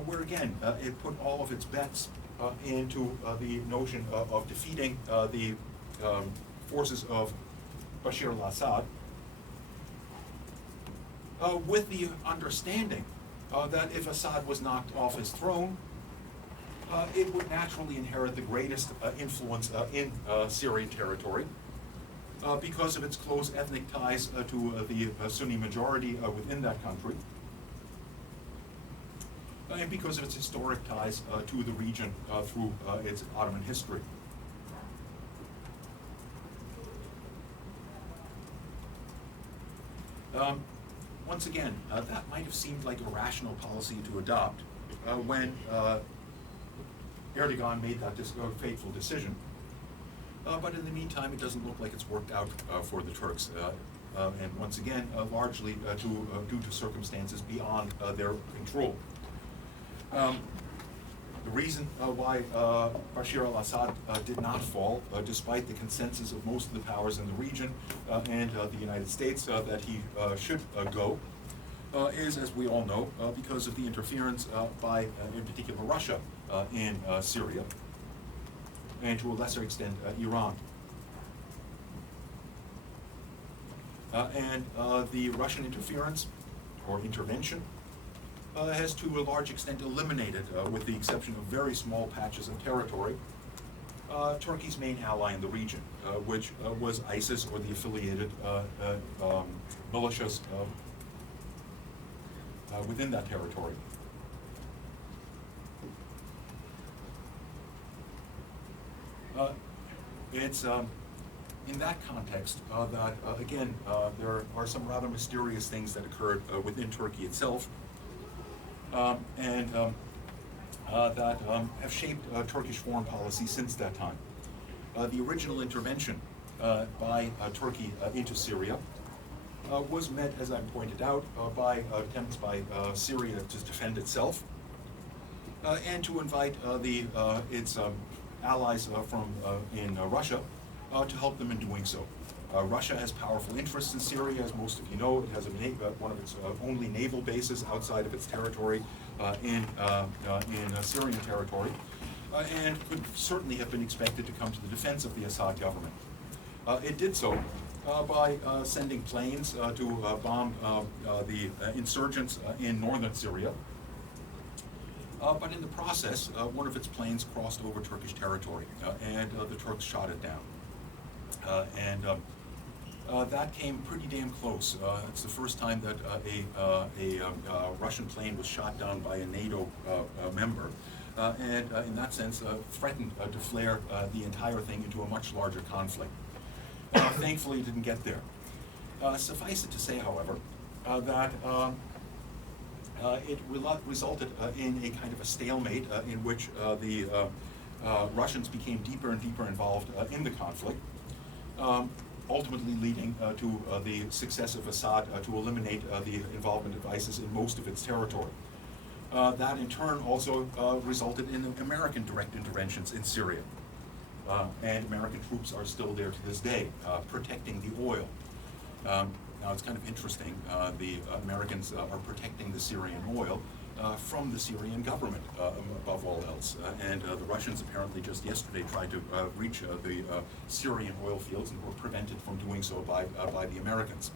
where, again, it put all of its bets into the notion of defeating the forces of Bashar al-Assad, with the understanding that if Assad was knocked off his throne, it would naturally inherit the greatest influence in Syrian territory because of its close ethnic ties to the Sunni majority within that country, and because of its historic ties to the region through its Ottoman history. Once again, that might have seemed like a rational policy to adopt when Erdogan made that fateful decision. But in the meantime, it doesn't look like it's worked out for the Turks. And once again, largely due to circumstances beyond their control. The reason why Bashar al-Assad did not fall, despite the consensus of most of the powers in the region and the United States that he should go, is, as we all know, because of the interference by, in particular, Russia in Syria, and to a lesser extent, Iran. And the Russian interference, or intervention, has to a large extent eliminated, with the exception of very small patches of territory, Turkey's main ally in the region, which was ISIS or the affiliated militias within that territory. It's in that context that, again, there are some rather mysterious things that occurred within Turkey itself, and that have shaped Turkish foreign policy since that time. The original intervention by Turkey into Syria was met, as I pointed out, by attempts by Syria to defend itself and to invite its allies in Russia to help them in doing so. Russia has powerful interests in Syria, as most of you know. It has one of its only naval bases outside of its territory in Syrian territory, and could certainly have been expected to come to the defense of the Assad government. It did so by sending planes to bomb the insurgents in northern Syria. But in the process, one of its planes crossed over Turkish territory, and the Turks shot it down. That came pretty damn close. It's the first time that a Russian plane was shot down by a NATO member, and in that sense threatened to flare the entire thing into a much larger conflict. Thankfully, it didn't get there. Suffice it to say, however, that it resulted in a kind of a stalemate in which the Russians became deeper and deeper involved in the conflict, ultimately leading to the success of Assad to eliminate the involvement of ISIS in most of its territory. That in turn also resulted in American direct interventions in Syria. And American troops are still there to this day, protecting the oil. Now it's kind of interesting, the Americans are protecting the Syrian oil from the Syrian government, above all else. And the Russians apparently just yesterday tried to reach the Syrian oil fields and were prevented from doing so by the Americans.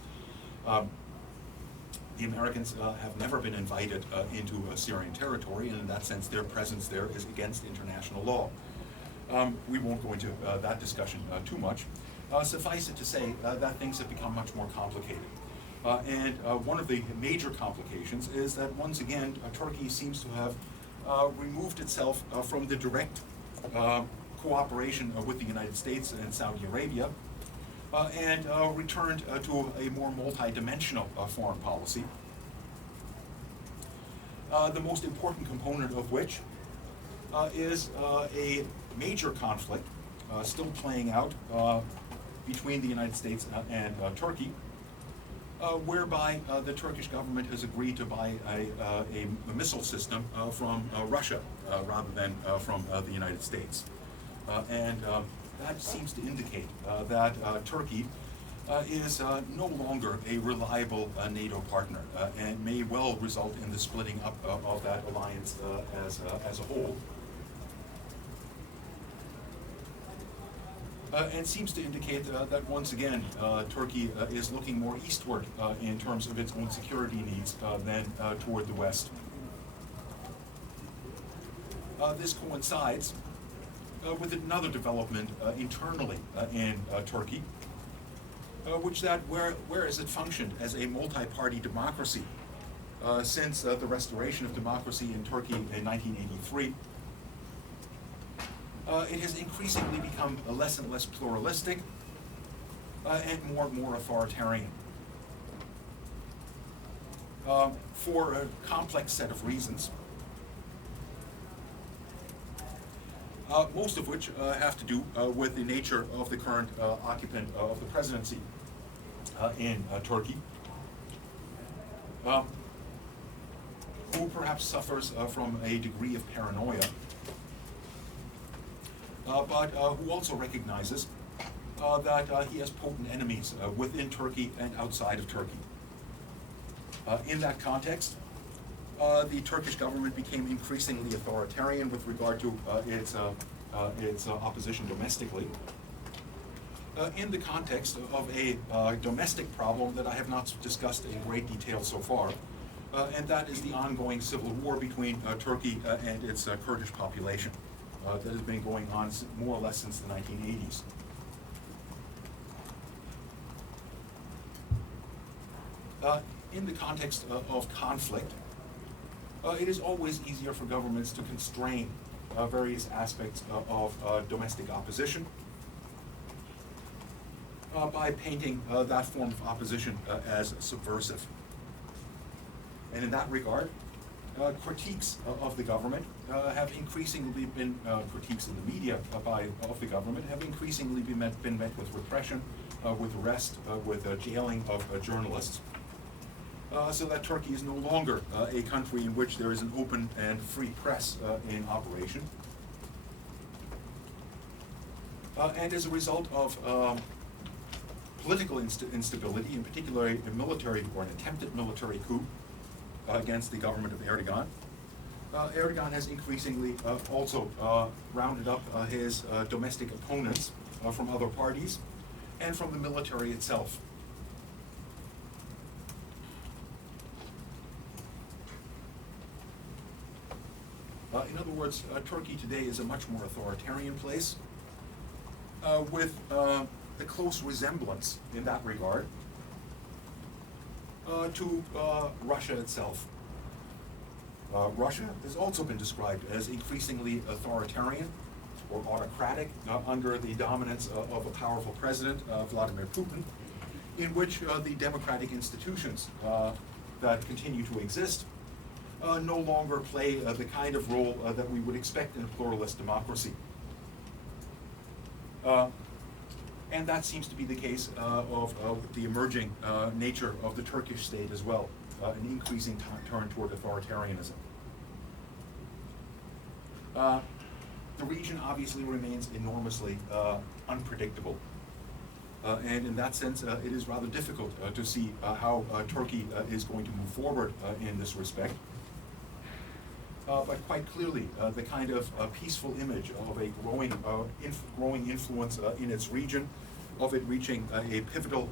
The Americans have never been invited into Syrian territory, and in that sense their presence there is against international law. We won't go into that discussion too much. Suffice it to say that things have become much more complicated. And one of the major complications is that once again Turkey seems to have removed itself from the direct cooperation with the United States and Saudi Arabia and returned to a more multi-dimensional foreign policy. The most important component of which is a major conflict still playing out between the United States and Turkey, whereby the Turkish government has agreed to buy a missile system from Russia rather than from the United States. And that seems to indicate that Turkey is no longer a reliable NATO partner and may well result in the splitting up of that alliance as a whole. And seems to indicate that once again Turkey is looking more eastward in terms of its own security needs than toward the West. This coincides with another development internally in Turkey, whereas it functioned as a multi-party democracy since the restoration of democracy in Turkey in 1983. It has increasingly become less and less pluralistic and more authoritarian for a complex set of reasons, most of which have to do with the nature of the current occupant of the presidency in Turkey, who perhaps suffers from a degree of paranoia, but who also recognizes that he has potent enemies within Turkey and outside of Turkey. In that context, the Turkish government became increasingly authoritarian with regard to its opposition domestically, in the context of a domestic problem that I have not discussed in great detail so far, and that is the ongoing civil war between Turkey and its Kurdish population that has been going on more or less since the 1980s. In the context of conflict, it is always easier for governments to constrain various aspects of domestic opposition by painting that form of opposition as subversive. And in that regard, critiques of the government have increasingly been, critiques in the media of the government have increasingly been met with repression, with arrest, with jailing of journalists. So that Turkey is no longer a country in which there is an open and free press in operation. And as a result of political instability, in particular a military or an attempted military coup against the government of Erdogan, Erdogan has increasingly also rounded up his domestic opponents from other parties and from the military itself. In other words, Turkey today is a much more authoritarian place with a close resemblance in that regard to Russia itself. Russia has also been described as increasingly authoritarian or autocratic under the dominance of a powerful president, Vladimir Putin, in which the democratic institutions that continue to exist no longer play the kind of role that we would expect in a pluralist democracy. And that seems to be the case of the emerging nature of the Turkish state as well, an increasing turn toward authoritarianism. The region obviously remains enormously unpredictable. And in that sense, it is rather difficult to see how Turkey is going to move forward in this respect. But quite clearly, the kind of peaceful image of a growing influence in its region, of it reaching a pivotal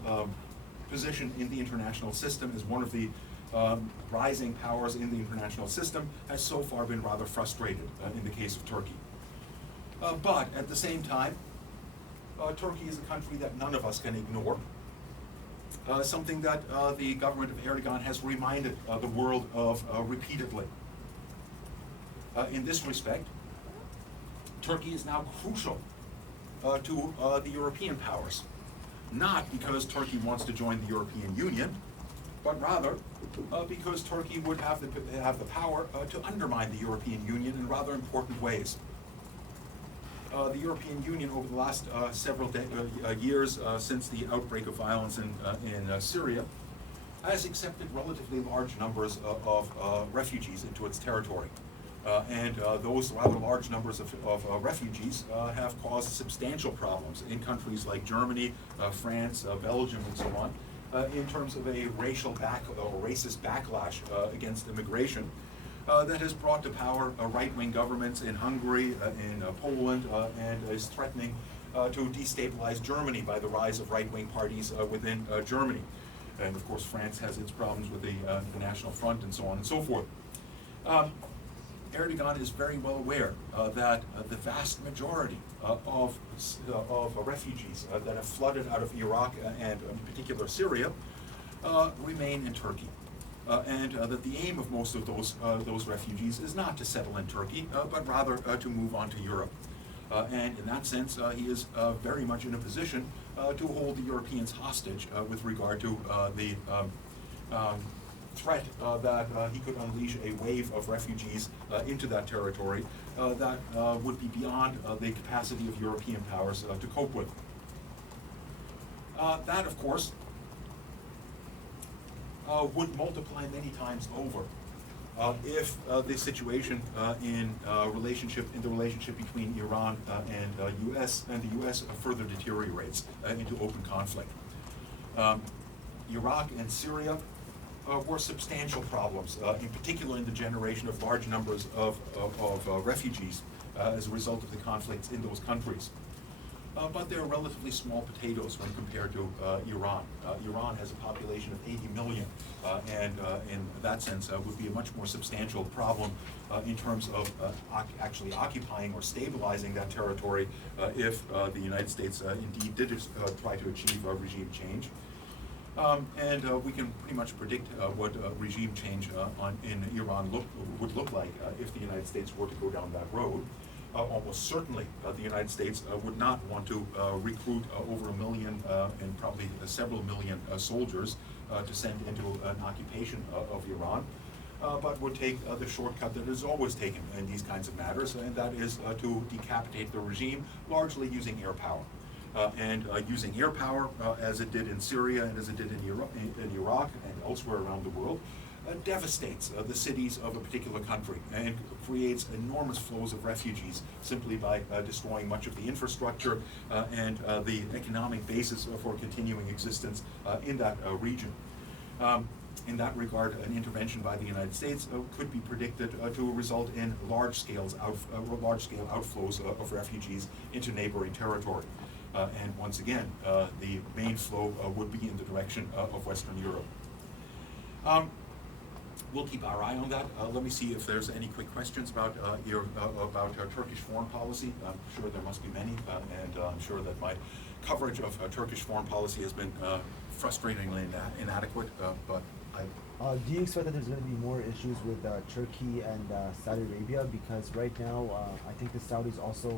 position in the international system as one of the rising powers in the international system, has so far been rather frustrated in the case of Turkey. But at the same time, Turkey is a country that none of us can ignore. Something that the government of Erdogan has reminded the world of repeatedly. In this respect, Turkey is now crucial to the European powers, not because Turkey wants to join the European Union, but rather because Turkey would have the power to undermine the European Union in rather important ways. The European Union over the last several years since the outbreak of violence in Syria has accepted relatively large numbers of refugees into its territory. And those rather large numbers of refugees have caused substantial problems in countries like Germany, France, Belgium, and so on, in terms of a racist backlash against immigration that has brought to power right-wing governments in Hungary, in Poland, and is threatening to destabilize Germany by the rise of right-wing parties within Germany. And of course, France has its problems with the National Front and so on and so forth. Erdogan is very well aware that the vast majority of refugees that have flooded out of Iraq and in particular Syria remain in Turkey. And that the aim of most of those refugees is not to settle in Turkey, but rather to move on to Europe. And in that sense, he is very much in a position to hold the Europeans hostage with regard to the threat that he could unleash a wave of refugees into that territory that would be beyond the capacity of European powers to cope with. That, of course, would multiply many times over if the situation in the relationship between Iran and U.S. and the U.S. Further deteriorates into open conflict. Iraq and Syria were substantial problems, in particular in the generation of large numbers of refugees as a result of the conflicts in those countries. But they're relatively small potatoes when compared to Iran. Iran has a population of 80 million, and in that sense would be a much more substantial problem in terms of actually occupying or stabilizing that territory if the United States indeed did try to achieve a regime change. And we can pretty much predict what regime change in Iran would look like if the United States were to go down that road. Almost certainly, the United States would not want to recruit over 1 million and probably several million soldiers to send into an occupation of Iran, but would take the shortcut that is always taken in these kinds of matters, and that is to decapitate the regime, largely using air power. And using air power, as it did in Syria and as it did in Iraq and elsewhere around the world, devastates the cities of a particular country and creates enormous flows of refugees simply by destroying much of the infrastructure and the economic basis for continuing existence in that region. In that regard, an intervention by the United States could be predicted to result in large-scale outflows of refugees into neighboring territory. And once again, the main flow would be in the direction of Western Europe. We'll keep our eye on that. Let me see if there's any quick questions about Turkish foreign policy. I'm sure there must be many, and I'm sure that my coverage of Turkish foreign policy has been frustratingly inadequate. But do you expect that there's going to be more issues with Turkey and Saudi Arabia? Because right now, I think the Saudis also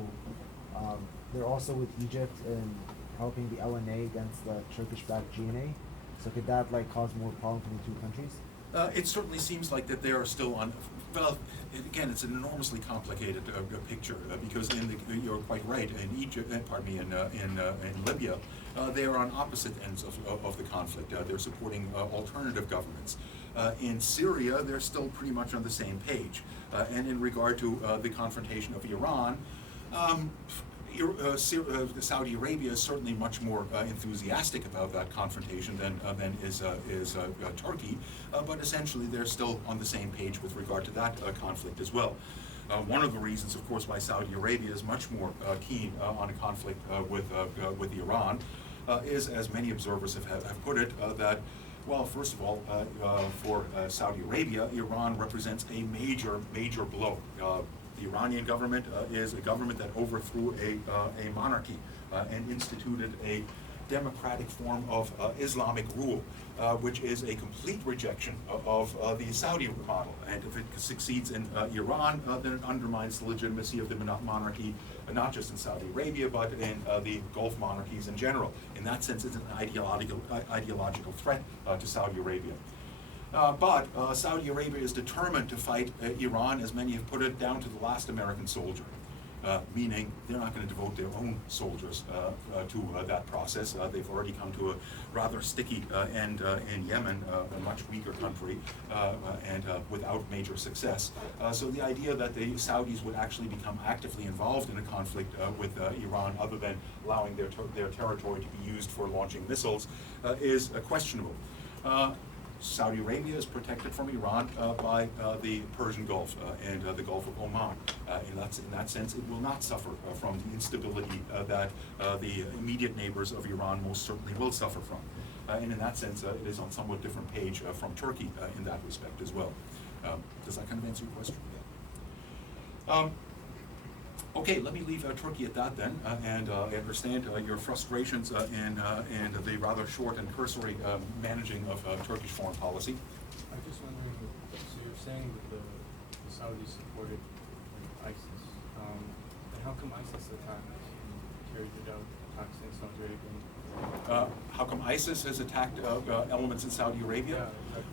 they're also with Egypt in helping the LNA against the Turkish-backed GNA. So could that cause more problems in the two countries? It certainly seems like that they are still on. Well, again, it's an enormously complicated picture because you're quite right. In Egypt, in Libya, they are on opposite ends of the conflict. They're supporting alternative governments. In Syria, they're still pretty much on the same page. And in regard to the confrontation of Iran, Saudi Arabia is certainly much more enthusiastic about that confrontation than is Turkey, but essentially they're still on the same page with regard to that conflict as well. One of the reasons, of course, why Saudi Arabia is much more keen on a conflict with Iran is, as many observers have put it, that, well, first of all, for Saudi Arabia, Iran represents a major blow. The Iranian government is a government that overthrew a monarchy and instituted a democratic form of Islamic rule, which is a complete rejection of the Saudi model. And if it succeeds in Iran, then it undermines the legitimacy of the monarchy, not just in Saudi Arabia, but in the Gulf monarchies in general. In that sense, it's an ideological threat to Saudi Arabia. But Saudi Arabia is determined to fight Iran, as many have put it, down to the last American soldier, meaning they're not going to devote their own soldiers to that process. They've already come to a rather sticky end in Yemen, a much weaker country, and without major success. So the idea that the Saudis would actually become actively involved in a conflict with Iran, other than allowing their territory to be used for launching missiles, is questionable. Saudi Arabia is protected from Iran by the Persian Gulf and the Gulf of Oman. In that sense, it will not suffer from the instability that the immediate neighbors of Iran most certainly will suffer from. And in that sense, it is on a somewhat different page from Turkey in that respect as well. Does that kind of answer your question? Okay, let me leave Turkey at that then, and I understand your frustrations and the rather short and cursory managing of Turkish foreign policy. I'm just wondering, so you're saying that the Saudis supported ISIS, and how come ISIS attacked and carried it out, attacks in Saudi Arabia? How come ISIS has attacked elements in Saudi Arabia?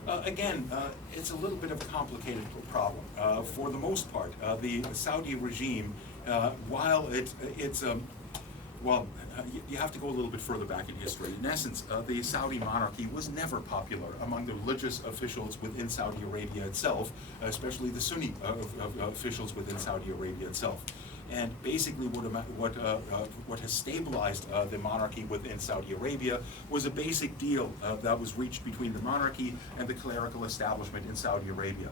Yeah, again, it's a little bit of a complicated problem. For the most part, the Saudi regime, while it's Well, you have to go a little bit further back in history. In essence, the Saudi monarchy was never popular among the religious officials within Saudi Arabia itself, especially the Sunni officials within Saudi Arabia itself. And basically, what has stabilized the monarchy within Saudi Arabia was a basic deal that was reached between the monarchy and the clerical establishment in Saudi Arabia.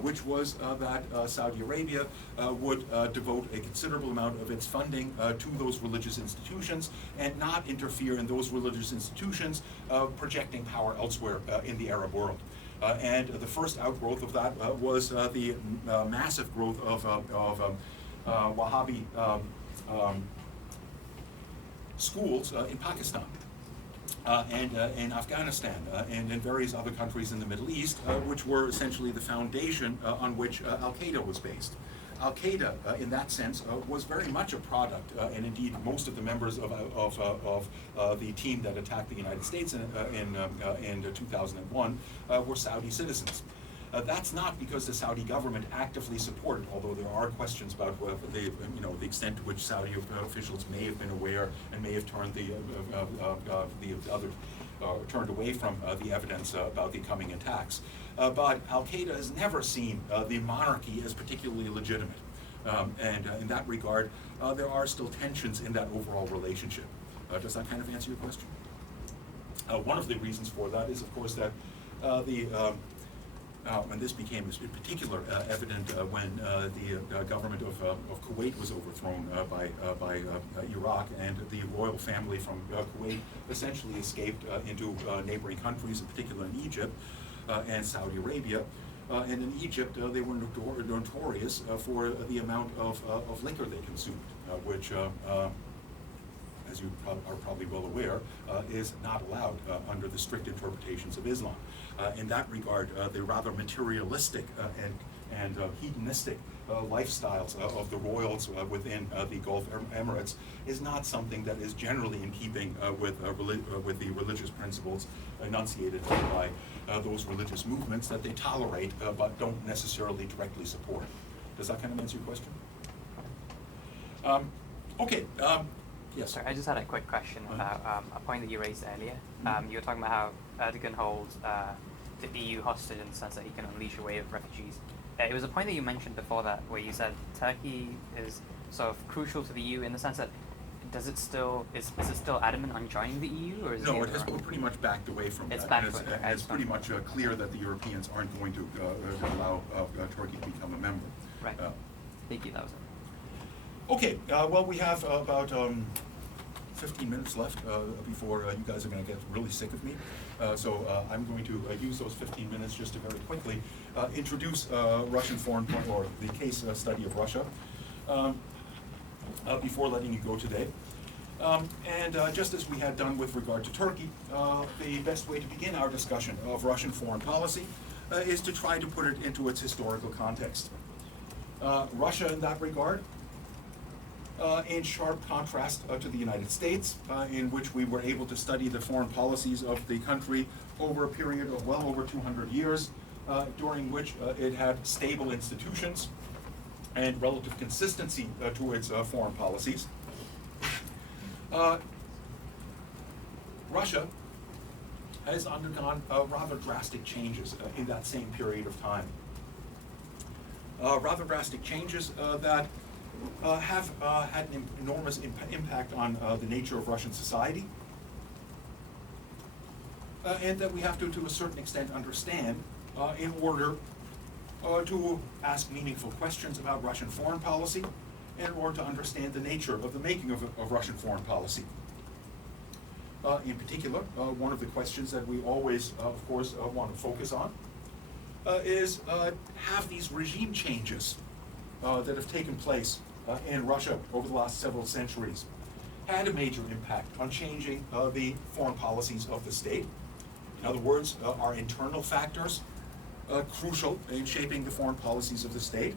Which was that Saudi Arabia would devote a considerable amount of its funding to those religious institutions and not interfere in those religious institutions projecting power elsewhere in the Arab world. And the first outgrowth of that was the massive growth of Wahhabi schools in Pakistan. And in Afghanistan and in various other countries in the Middle East, which were essentially the foundation on which Al-Qaeda was based. Al-Qaeda, in that sense, was very much a product, and indeed most of the members of the team that attacked the United States in 2001 were Saudi citizens. That's not because the Saudi government actively supported, although there are questions about the extent to which Saudi officials may have been aware and may have turned turned away from the evidence about the coming attacks. But Al-Qaeda has never seen the monarchy as particularly legitimate. And in that regard, there are still tensions in that overall relationship. Does that kind of answer your question? One of the reasons for that is, of course, that and this became in particular evident when the government of Kuwait was overthrown by Iraq, and the royal family from Kuwait essentially escaped into neighboring countries, in particular in Egypt and Saudi Arabia. And in Egypt, they were notorious for the amount of liquor they consumed, which as you are probably well aware, is not allowed under the strict interpretations of Islam. In that regard, the rather materialistic and hedonistic lifestyles of the royals within the Gulf Emirates is not something that is generally in keeping with the religious principles enunciated by those religious movements that they tolerate but don't necessarily directly support. Does that kind of answer your question? Okay. Yes. Sorry, I just had a quick question about a point that you raised earlier. You were talking about how Erdogan holds the EU hostage in the sense that he can unleash a wave of refugees. It was a point that you mentioned before that, where you said Turkey is sort of crucial to the EU in the sense that is it still adamant on joining the EU, or is no? It has pretty much backed away from that. It's pretty much clear that the Europeans aren't going to allow Turkey to become a member. Right. Thank you. That was it. Okay. Well, we have about 15 minutes left before you guys are going to get really sick of me. So I'm going to use those 15 minutes just to very quickly introduce Russian foreign policy, or the case study of Russia, before letting you go today. And just as we had done with regard to Turkey, the best way to begin our discussion of Russian foreign policy is to try to put it into its historical context. Russia, in that regard, in sharp contrast to the United States, in which we were able to study the foreign policies of the country over a period of well over 200 years, during which it had stable institutions and relative consistency to its foreign policies. Russia has undergone rather drastic changes in that same period of time. Rather drastic changes that have had an enormous impact on the nature of Russian society, and that we have to a certain extent, understand in order to ask meaningful questions about Russian foreign policy, and in order to understand the nature of the making of Russian foreign policy. In particular, one of the questions that we always, of course, want to focus on is have these regime changes that have taken place in Russia over the last several centuries had a major impact on changing the foreign policies of the state? In other words, are internal factors crucial in shaping the foreign policies of the state?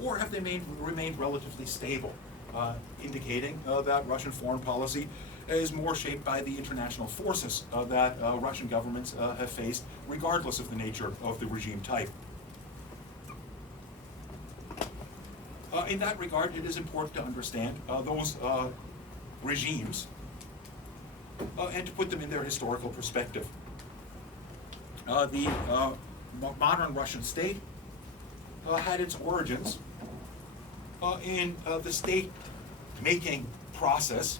Or have they remained relatively stable, indicating that Russian foreign policy is more shaped by the international forces that Russian governments have faced, regardless of the nature of the regime type? In that regard, it is important to understand those regimes and to put them in their historical perspective. The modern Russian state had its origins in the state-making process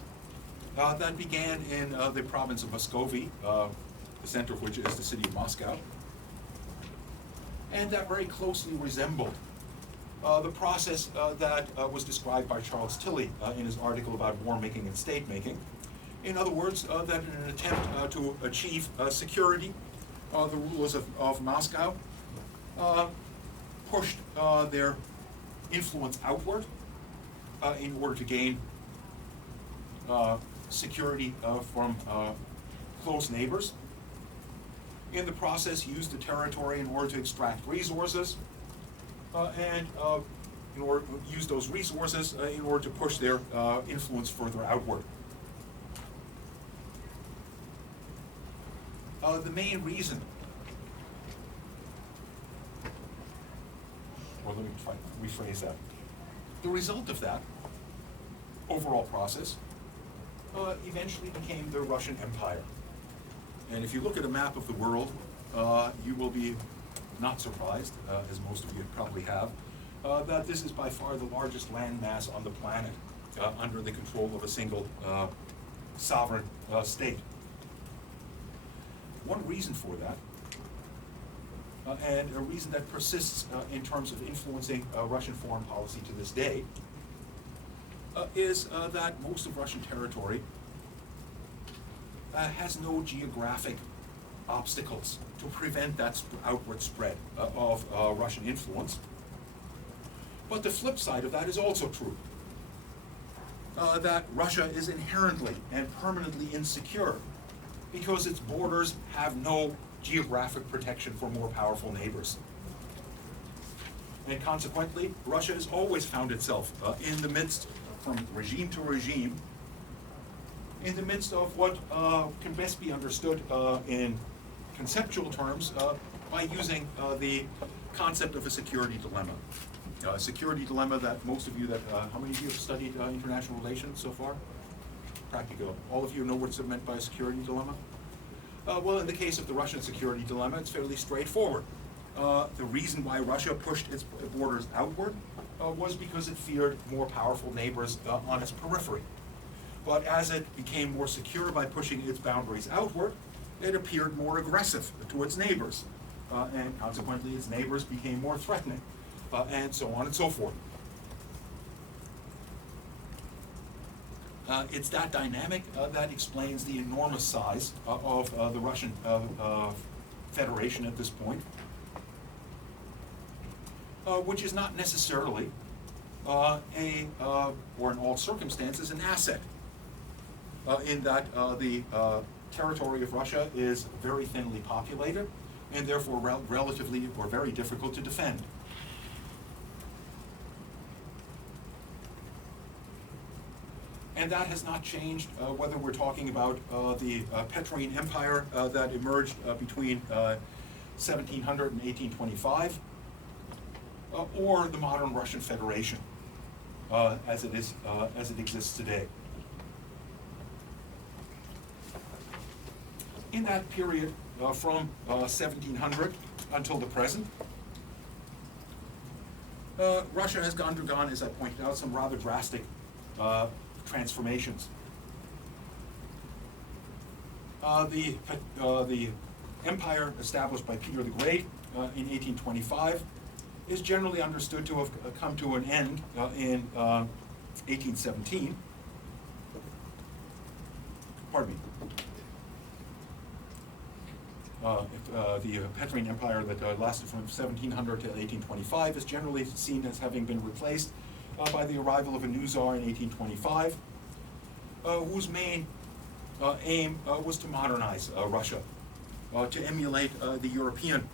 that began in the province of Muscovy, the center of which is the city of Moscow, and that very closely resembled the process that was described by Charles Tilley in his article about war-making and state-making. In other words, that in an attempt to achieve security, the rulers of Moscow pushed their influence outward in order to gain security from close neighbors. In the process, used the territory in order to extract resources and in order to use those resources in order to push their influence further outward. The main reason, or let me try to rephrase that. The result of that overall process eventually became the Russian Empire. And if you look at a map of the world, you will be not surprised, as most of you probably have, that this is by far the largest landmass on the planet under the control of a single sovereign state. One reason for that, and a reason that persists in terms of influencing Russian foreign policy to this day, is that most of Russian territory has no geographic obstacles to prevent that outward spread of Russian influence. But the flip side of that is also true, that Russia is inherently and permanently insecure because its borders have no geographic protection for more powerful neighbors. And consequently, Russia has always found itself in the midst, from regime to regime, in the midst of what can best be understood in conceptual terms by using the concept of a security dilemma. A security dilemma that most of you how many of you have studied international relations so far? Practically all of you know what's meant by a security dilemma? Well, in the case of the Russian security dilemma, it's fairly straightforward. The reason why Russia pushed its borders outward was because it feared more powerful neighbors on its periphery. But as it became more secure by pushing its boundaries outward, it appeared more aggressive to its neighbors. And consequently, its neighbors became more threatening, and so on and so forth. It's that dynamic that explains the enormous size of the Russian Federation at this point, which is not necessarily or in all circumstances, an asset, in that the territory of Russia is very thinly populated and therefore relatively or very difficult to defend. And that has not changed whether we're talking about the Petrine Empire that emerged between 1700 and 1825, or the modern Russian Federation as it exists today. In that period from 1700 until the present, Russia has undergone, as I pointed out, some rather drastic transformations. The empire established by Peter the Great in 1825 is generally understood to have come to an end in 1817. Pardon me. The Petrine Empire that lasted from 1700 to 1825 is generally seen as having been replaced by the arrival of a new czar in 1825, whose main aim was to modernize Russia, to emulate the European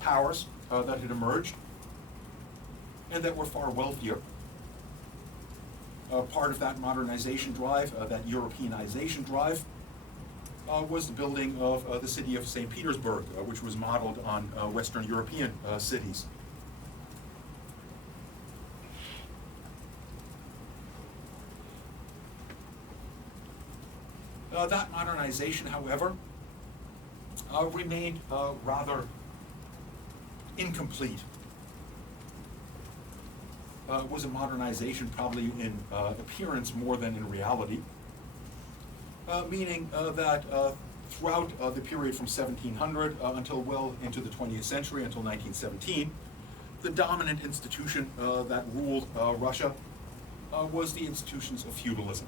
powers that had emerged and that were far wealthier. Part of that modernization drive, that Europeanization drive, was the building of the city of St. Petersburg, which was modeled on Western European cities. That modernization, however, remained rather incomplete. Was a modernization probably in appearance more than in reality, meaning that throughout the period from 1700 until well into the 20th century, until 1917, the dominant institution that ruled Russia was the institutions of feudalism,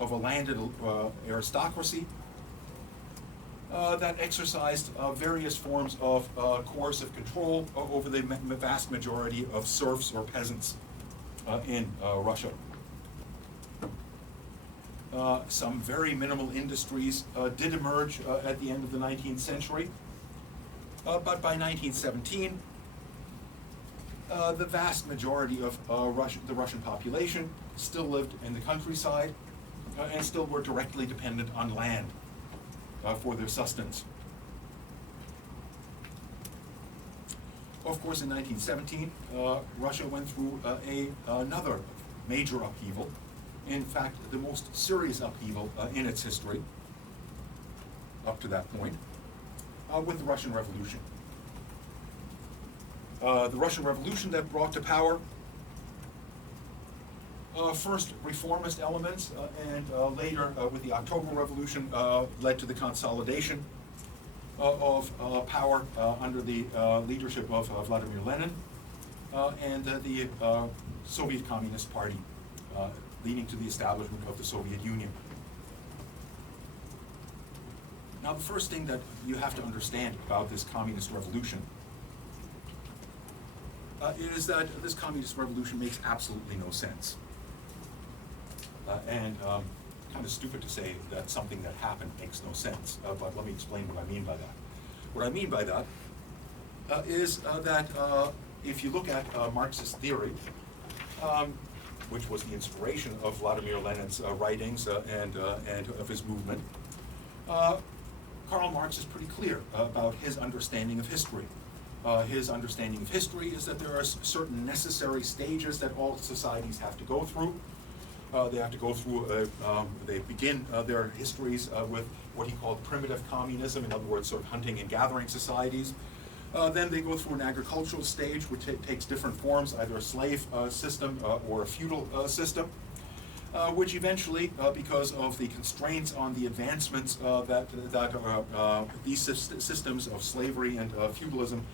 of a landed aristocracy that exercised various forms of coercive control over the vast majority of serfs or peasants in Russia. Some very minimal industries did emerge at the end of the 19th century, but by 1917, the vast majority of the Russian population still lived in the countryside and still were directly dependent on land for their sustenance. Of course, in 1917, Russia went through another major upheaval, in fact, the most serious upheaval in its history up to that point, with the Russian Revolution. The Russian Revolution that brought to power first reformist elements and later with the October Revolution led to the consolidation of power under the leadership of Vladimir Lenin and the Soviet Communist Party, leading to the establishment of the Soviet Union. Now, the first thing that you have to understand about this communist revolution is that this communist revolution makes absolutely no sense. And kind of stupid to say that something that happened makes no sense, but let me explain what I mean by that. What I mean by that is that if you look at Marxist theory, which was the inspiration of Vladimir Lenin's writings and of his movement, Karl Marx is pretty clear about his understanding of history. His understanding of history is that there are certain necessary stages that all societies have to go through. They have to go through, they begin their histories with what he called primitive communism, in other words, sort of hunting and gathering societies. Then they go through an agricultural stage, which takes different forms, either a slave system or a feudal system, which eventually, because of the constraints on the advancements that these systems of slavery and feudalism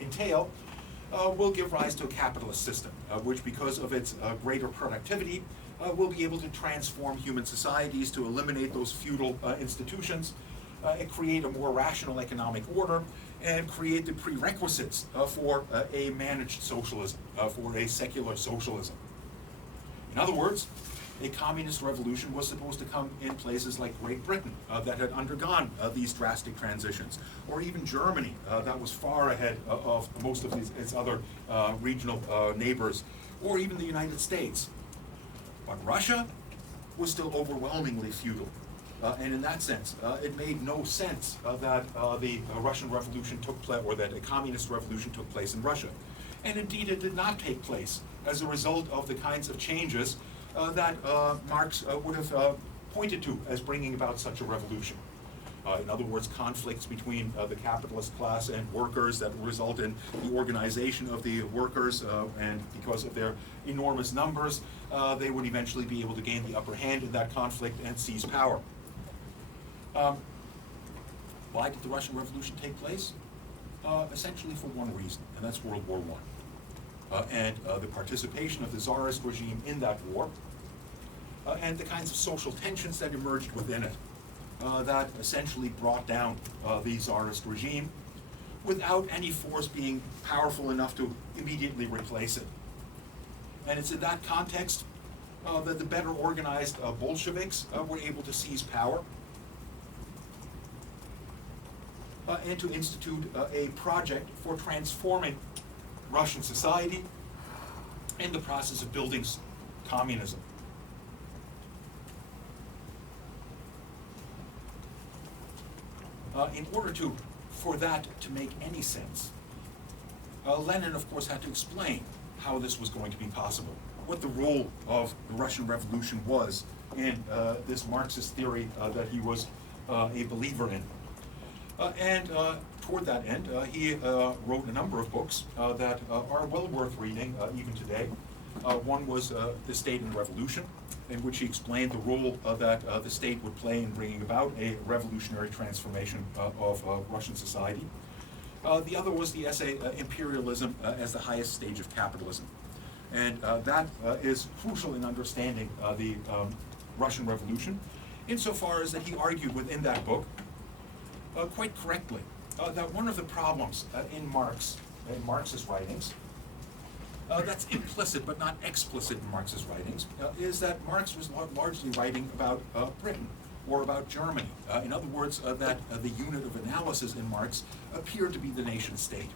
entail, will give rise to a capitalist system, which, because of its greater productivity, will be able to transform human societies to eliminate those feudal institutions and create a more rational economic order and create the prerequisites for a managed socialism, for a secular socialism. In other words, a communist revolution was supposed to come in places like Great Britain that had undergone these drastic transitions, or even Germany that was far ahead of most of its other regional neighbors, or even the United States. But Russia was still overwhelmingly feudal. And in that sense, it made no sense that the Russian Revolution took place, or that a communist revolution took place in Russia. And indeed, it did not take place as a result of the kinds of changes that Marx would have pointed to as bringing about such a revolution. In other words, conflicts between the capitalist class and workers that result in the organization of the workers, and because of their enormous numbers, they would eventually be able to gain the upper hand in that conflict and seize power. Why did the Russian Revolution take place? Essentially for one reason, and that's World War I. And the participation of the Tsarist regime in that war, and the kinds of social tensions that emerged within it, that essentially brought down the Tsarist regime without any force being powerful enough to immediately replace it. And it's in that context that the better organized Bolsheviks were able to seize power and to institute a project for transforming Russian society in the process of building communism. In order for that to make any sense, Lenin, of course, had to explain how this was going to be possible, what the role of the Russian Revolution was in this Marxist theory that he was a believer in. And toward that end, he wrote a number of books that are well worth reading even today. One was The State and Revolution, in which he explained the role that the state would play in bringing about a revolutionary transformation of Russian society. The other was the essay Imperialism as the Highest Stage of Capitalism. And that is crucial in understanding the Russian Revolution, insofar as that he argued within that book, quite correctly, that one of the problems in Marxist writings, that's implicit but not explicit in Marxist writings, is that Marx was largely writing about Britain or about Germany. In other words, that the unit of analysis in Marx appeared to be the nation state.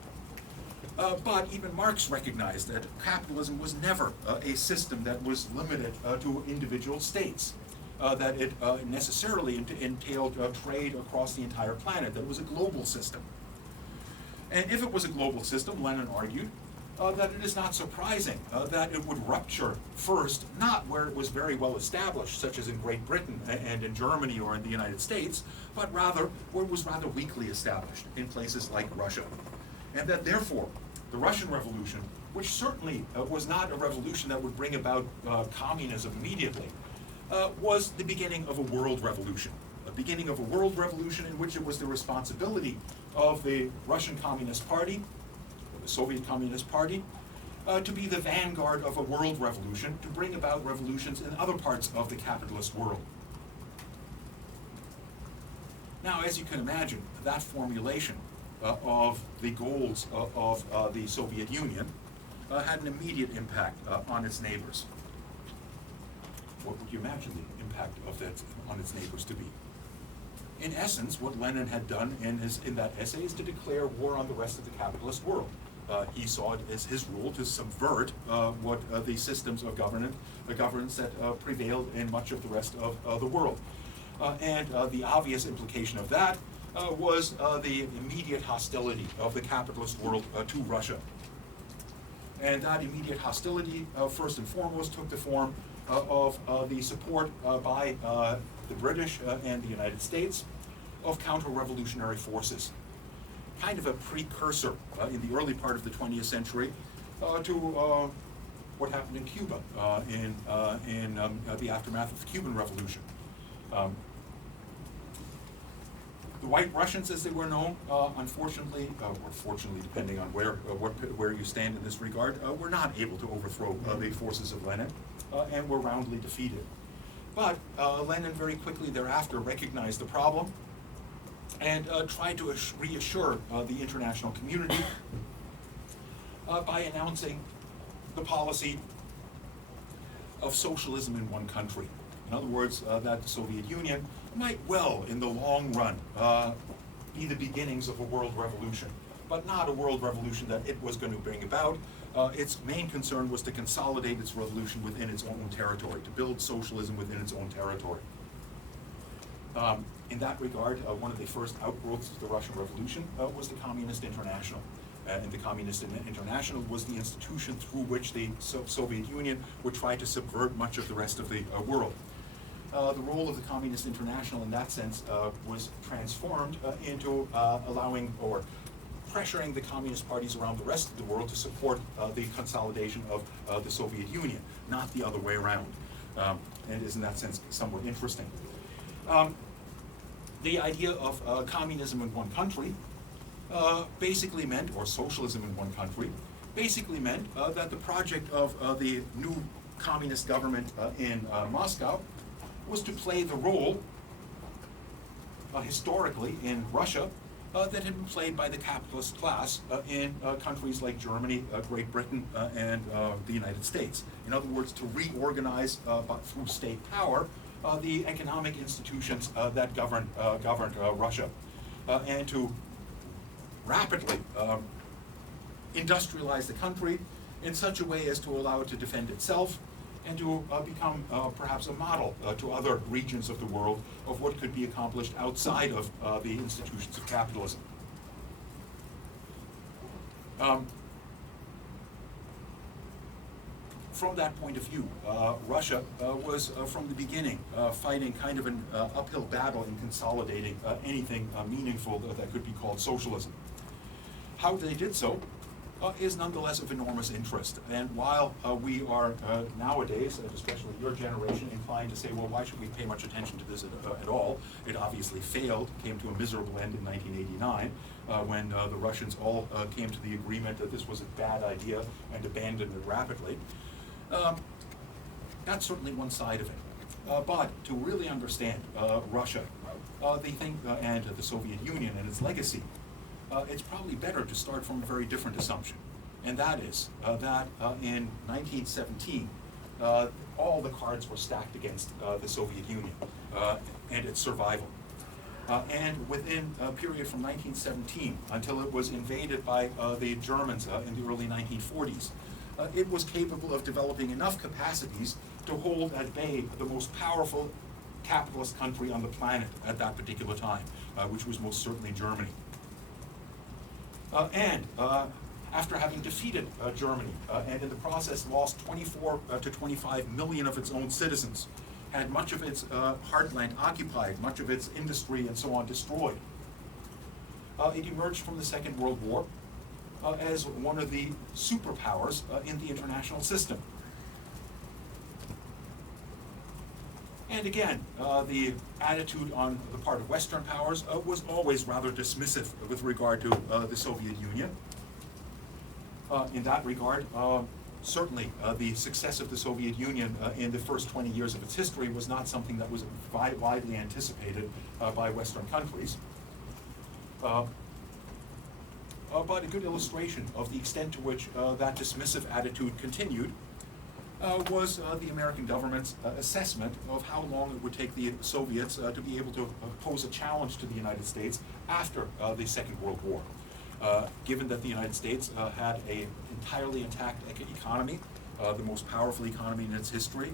But even Marx recognized that capitalism was never a system that was limited to individual states, that it necessarily entailed trade across the entire planet, that it was a global system. And if it was a global system, Lenin argued, that it is not surprising that it would rupture first, not where it was very well established, such as in Great Britain and in Germany or in the United States, but rather where it was rather weakly established in places like Russia. And that therefore, the Russian Revolution, which certainly was not a revolution that would bring about communism immediately, was the beginning of a world revolution. A beginning of a world revolution in which it was the responsibility of the Russian Communist Party, the Soviet Communist Party, to be the vanguard of a world revolution, to bring about revolutions in other parts of the capitalist world. Now, as you can imagine, that formulation of the goals of the Soviet Union had an immediate impact on its neighbors. What would you imagine the impact of that on its neighbors to be? In essence, what Lenin had done in that essay is to declare war on the rest of the capitalist world. He saw it as his role to subvert what the systems of governance that prevailed in much of the rest of the world. And the obvious implication of that was the immediate hostility of the capitalist world to Russia. And that immediate hostility, first and foremost, took the form of the support by the British and the United States of counter-revolutionary forces. Kind of a precursor in the early part of the 20th century to what happened in Cuba in the aftermath of the Cuban Revolution. The White Russians, as they were known, unfortunately, or fortunately, depending on where you stand in this regard, were not able to overthrow the forces of Lenin and were roundly defeated. But Lenin very quickly thereafter recognized the problem and tried to reassure the international community by announcing the policy of socialism in one country. In other words, that the Soviet Union might well, in the long run, be the beginnings of a world revolution, but not a world revolution that it was going to bring about. Its main concern was to consolidate its revolution within its own territory, to build socialism within its own territory. In that regard, one of the first outgrowths of the Russian Revolution was the Communist International. And the Communist International was the institution through which the Soviet Union would try to subvert much of the rest of the world. The role of the Communist International in that sense was transformed into allowing or pressuring the communist parties around the rest of the world to support the consolidation of the Soviet Union, not the other way around, and is in that sense somewhat interesting. The idea of communism in one country basically meant, or socialism in one country, basically meant that the project of the new communist government in Moscow was to play the role historically in Russia that had been played by the capitalist class in countries like Germany, Great Britain, and the United States. In other words, to reorganize through state power the economic institutions that governed Russia, and to rapidly industrialize the country in such a way as to allow it to defend itself and to become perhaps a model to other regions of the world of what could be accomplished outside of the institutions of capitalism. from that point of view, Russia was from the beginning fighting kind of an uphill battle in consolidating anything meaningful that could be called socialism. How they did so is nonetheless of enormous interest. And while we are nowadays, especially your generation, inclined to say, well, why should we pay much attention to this at all? It obviously failed, came to a miserable end in 1989, when the Russians all came to the agreement that this was a bad idea and abandoned it rapidly. That's certainly one side of it. But to really understand Russia, and the Soviet Union and its legacy, it's probably better to start from a very different assumption. And that is that in 1917, all the cards were stacked against the Soviet Union and its survival. And within a period from 1917 until it was invaded by the Germans in the early 1940s, it was capable of developing enough capacities to hold at bay the most powerful capitalist country on the planet at that particular time, which was most certainly Germany. After having defeated Germany and in the process lost 24 to 25 million of its own citizens, had much of its heartland occupied, much of its industry and so on destroyed, it emerged from the Second World War as one of the superpowers in the international system. And again, the attitude on the part of Western powers was always rather dismissive with regard to the Soviet Union. In that regard, certainly the success of the Soviet Union in the first 20 years of its history was not something that was widely anticipated by Western countries. But a good illustration of the extent to which that dismissive attitude continued was the American government's assessment of how long it would take the Soviets to be able to pose a challenge to the United States after the Second World War. Given that the United States had an entirely intact economy, the most powerful economy in its history,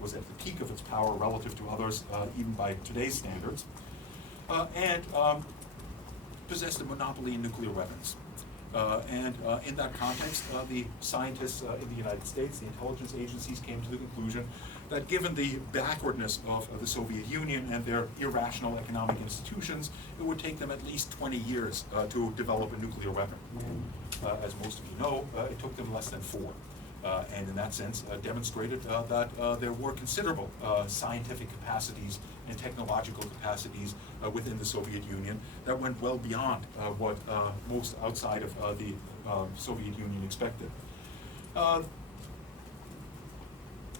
was at the peak of its power relative to others, even by today's standards, and possessed a monopoly in nuclear weapons. In that context, the scientists in the United States, the intelligence agencies, came to the conclusion that given the backwardness of the Soviet Union and their irrational economic institutions, it would take them at least 20 years to develop a nuclear weapon. As most of you know, it took them less than 4. And in that sense, demonstrated that there were considerable scientific capacities and technological capacities within the Soviet Union that went well beyond what most outside of the Soviet Union expected.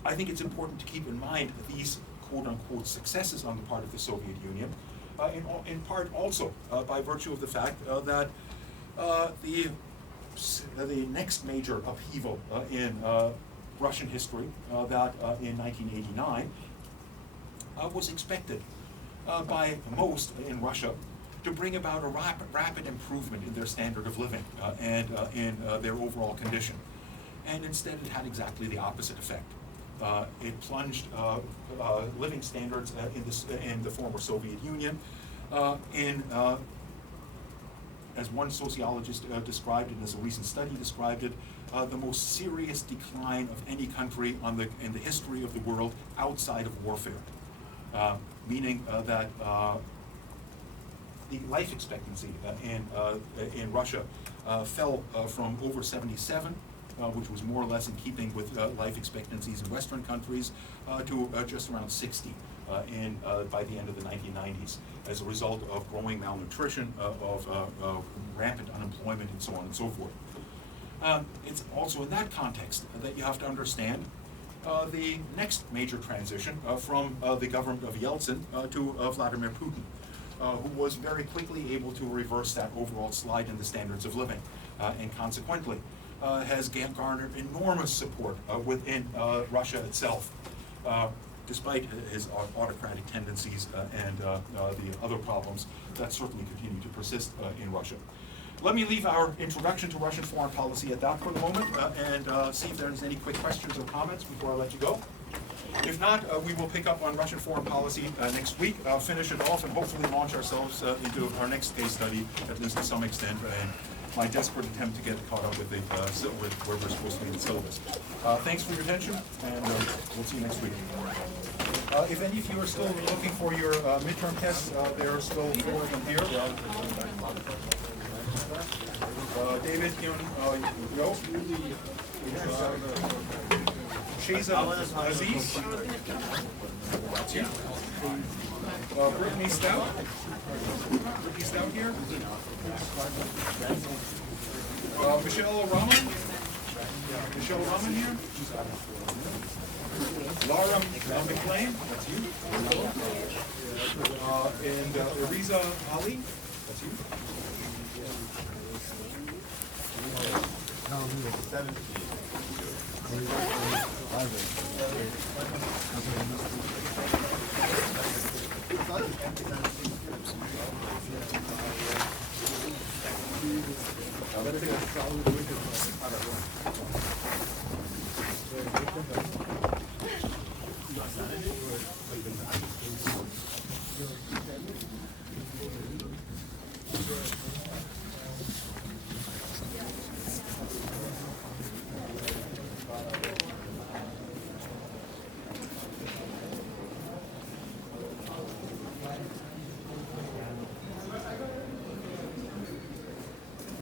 I think it's important to keep in mind these quote-unquote successes on the part of the Soviet Union, in part also by virtue of the fact that the next major upheaval in Russian history, that in 1989, was expected by most in Russia to bring about a rapid improvement in their standard of living and in their overall condition. And instead it had exactly the opposite effect. It plunged living standards in the former Soviet Union as one sociologist described it, as a recent study described it, the most serious decline of any country in the history of the world outside of warfare. Meaning that the life expectancy in Russia fell from over 77, which was more or less in keeping with life expectancies in Western countries, to just around 60 by the end of the 1990s, as a result of growing malnutrition, of rampant unemployment, and so on and so forth. It's also in that context that you have to understand the next major transition from the government of Yeltsin to Vladimir Putin, who was very quickly able to reverse that overall slide in the standards of living, and consequently has garnered enormous support within Russia itself, despite his autocratic tendencies and the other problems that certainly continue to persist in Russia. Let me leave our introduction to Russian foreign policy at that for the moment and see if there's any quick questions or comments before I let you go. If not, we will pick up on Russian foreign policy next week, finish it off, and hopefully launch ourselves into our next case study, at least to some extent, and my desperate attempt to get caught up with with where we're supposed to be in the syllabus. Thanks for your attention, and we'll see you next week. If any of you are still looking for your midterm tests, they're still full of them here. David, go. Shayza Aziz. That's you. Brittany Stout. Brittany Stout here. Michelle Rahman. Michelle Rahman here. Laura McLean. That's you. And Ariza Ali. That's you.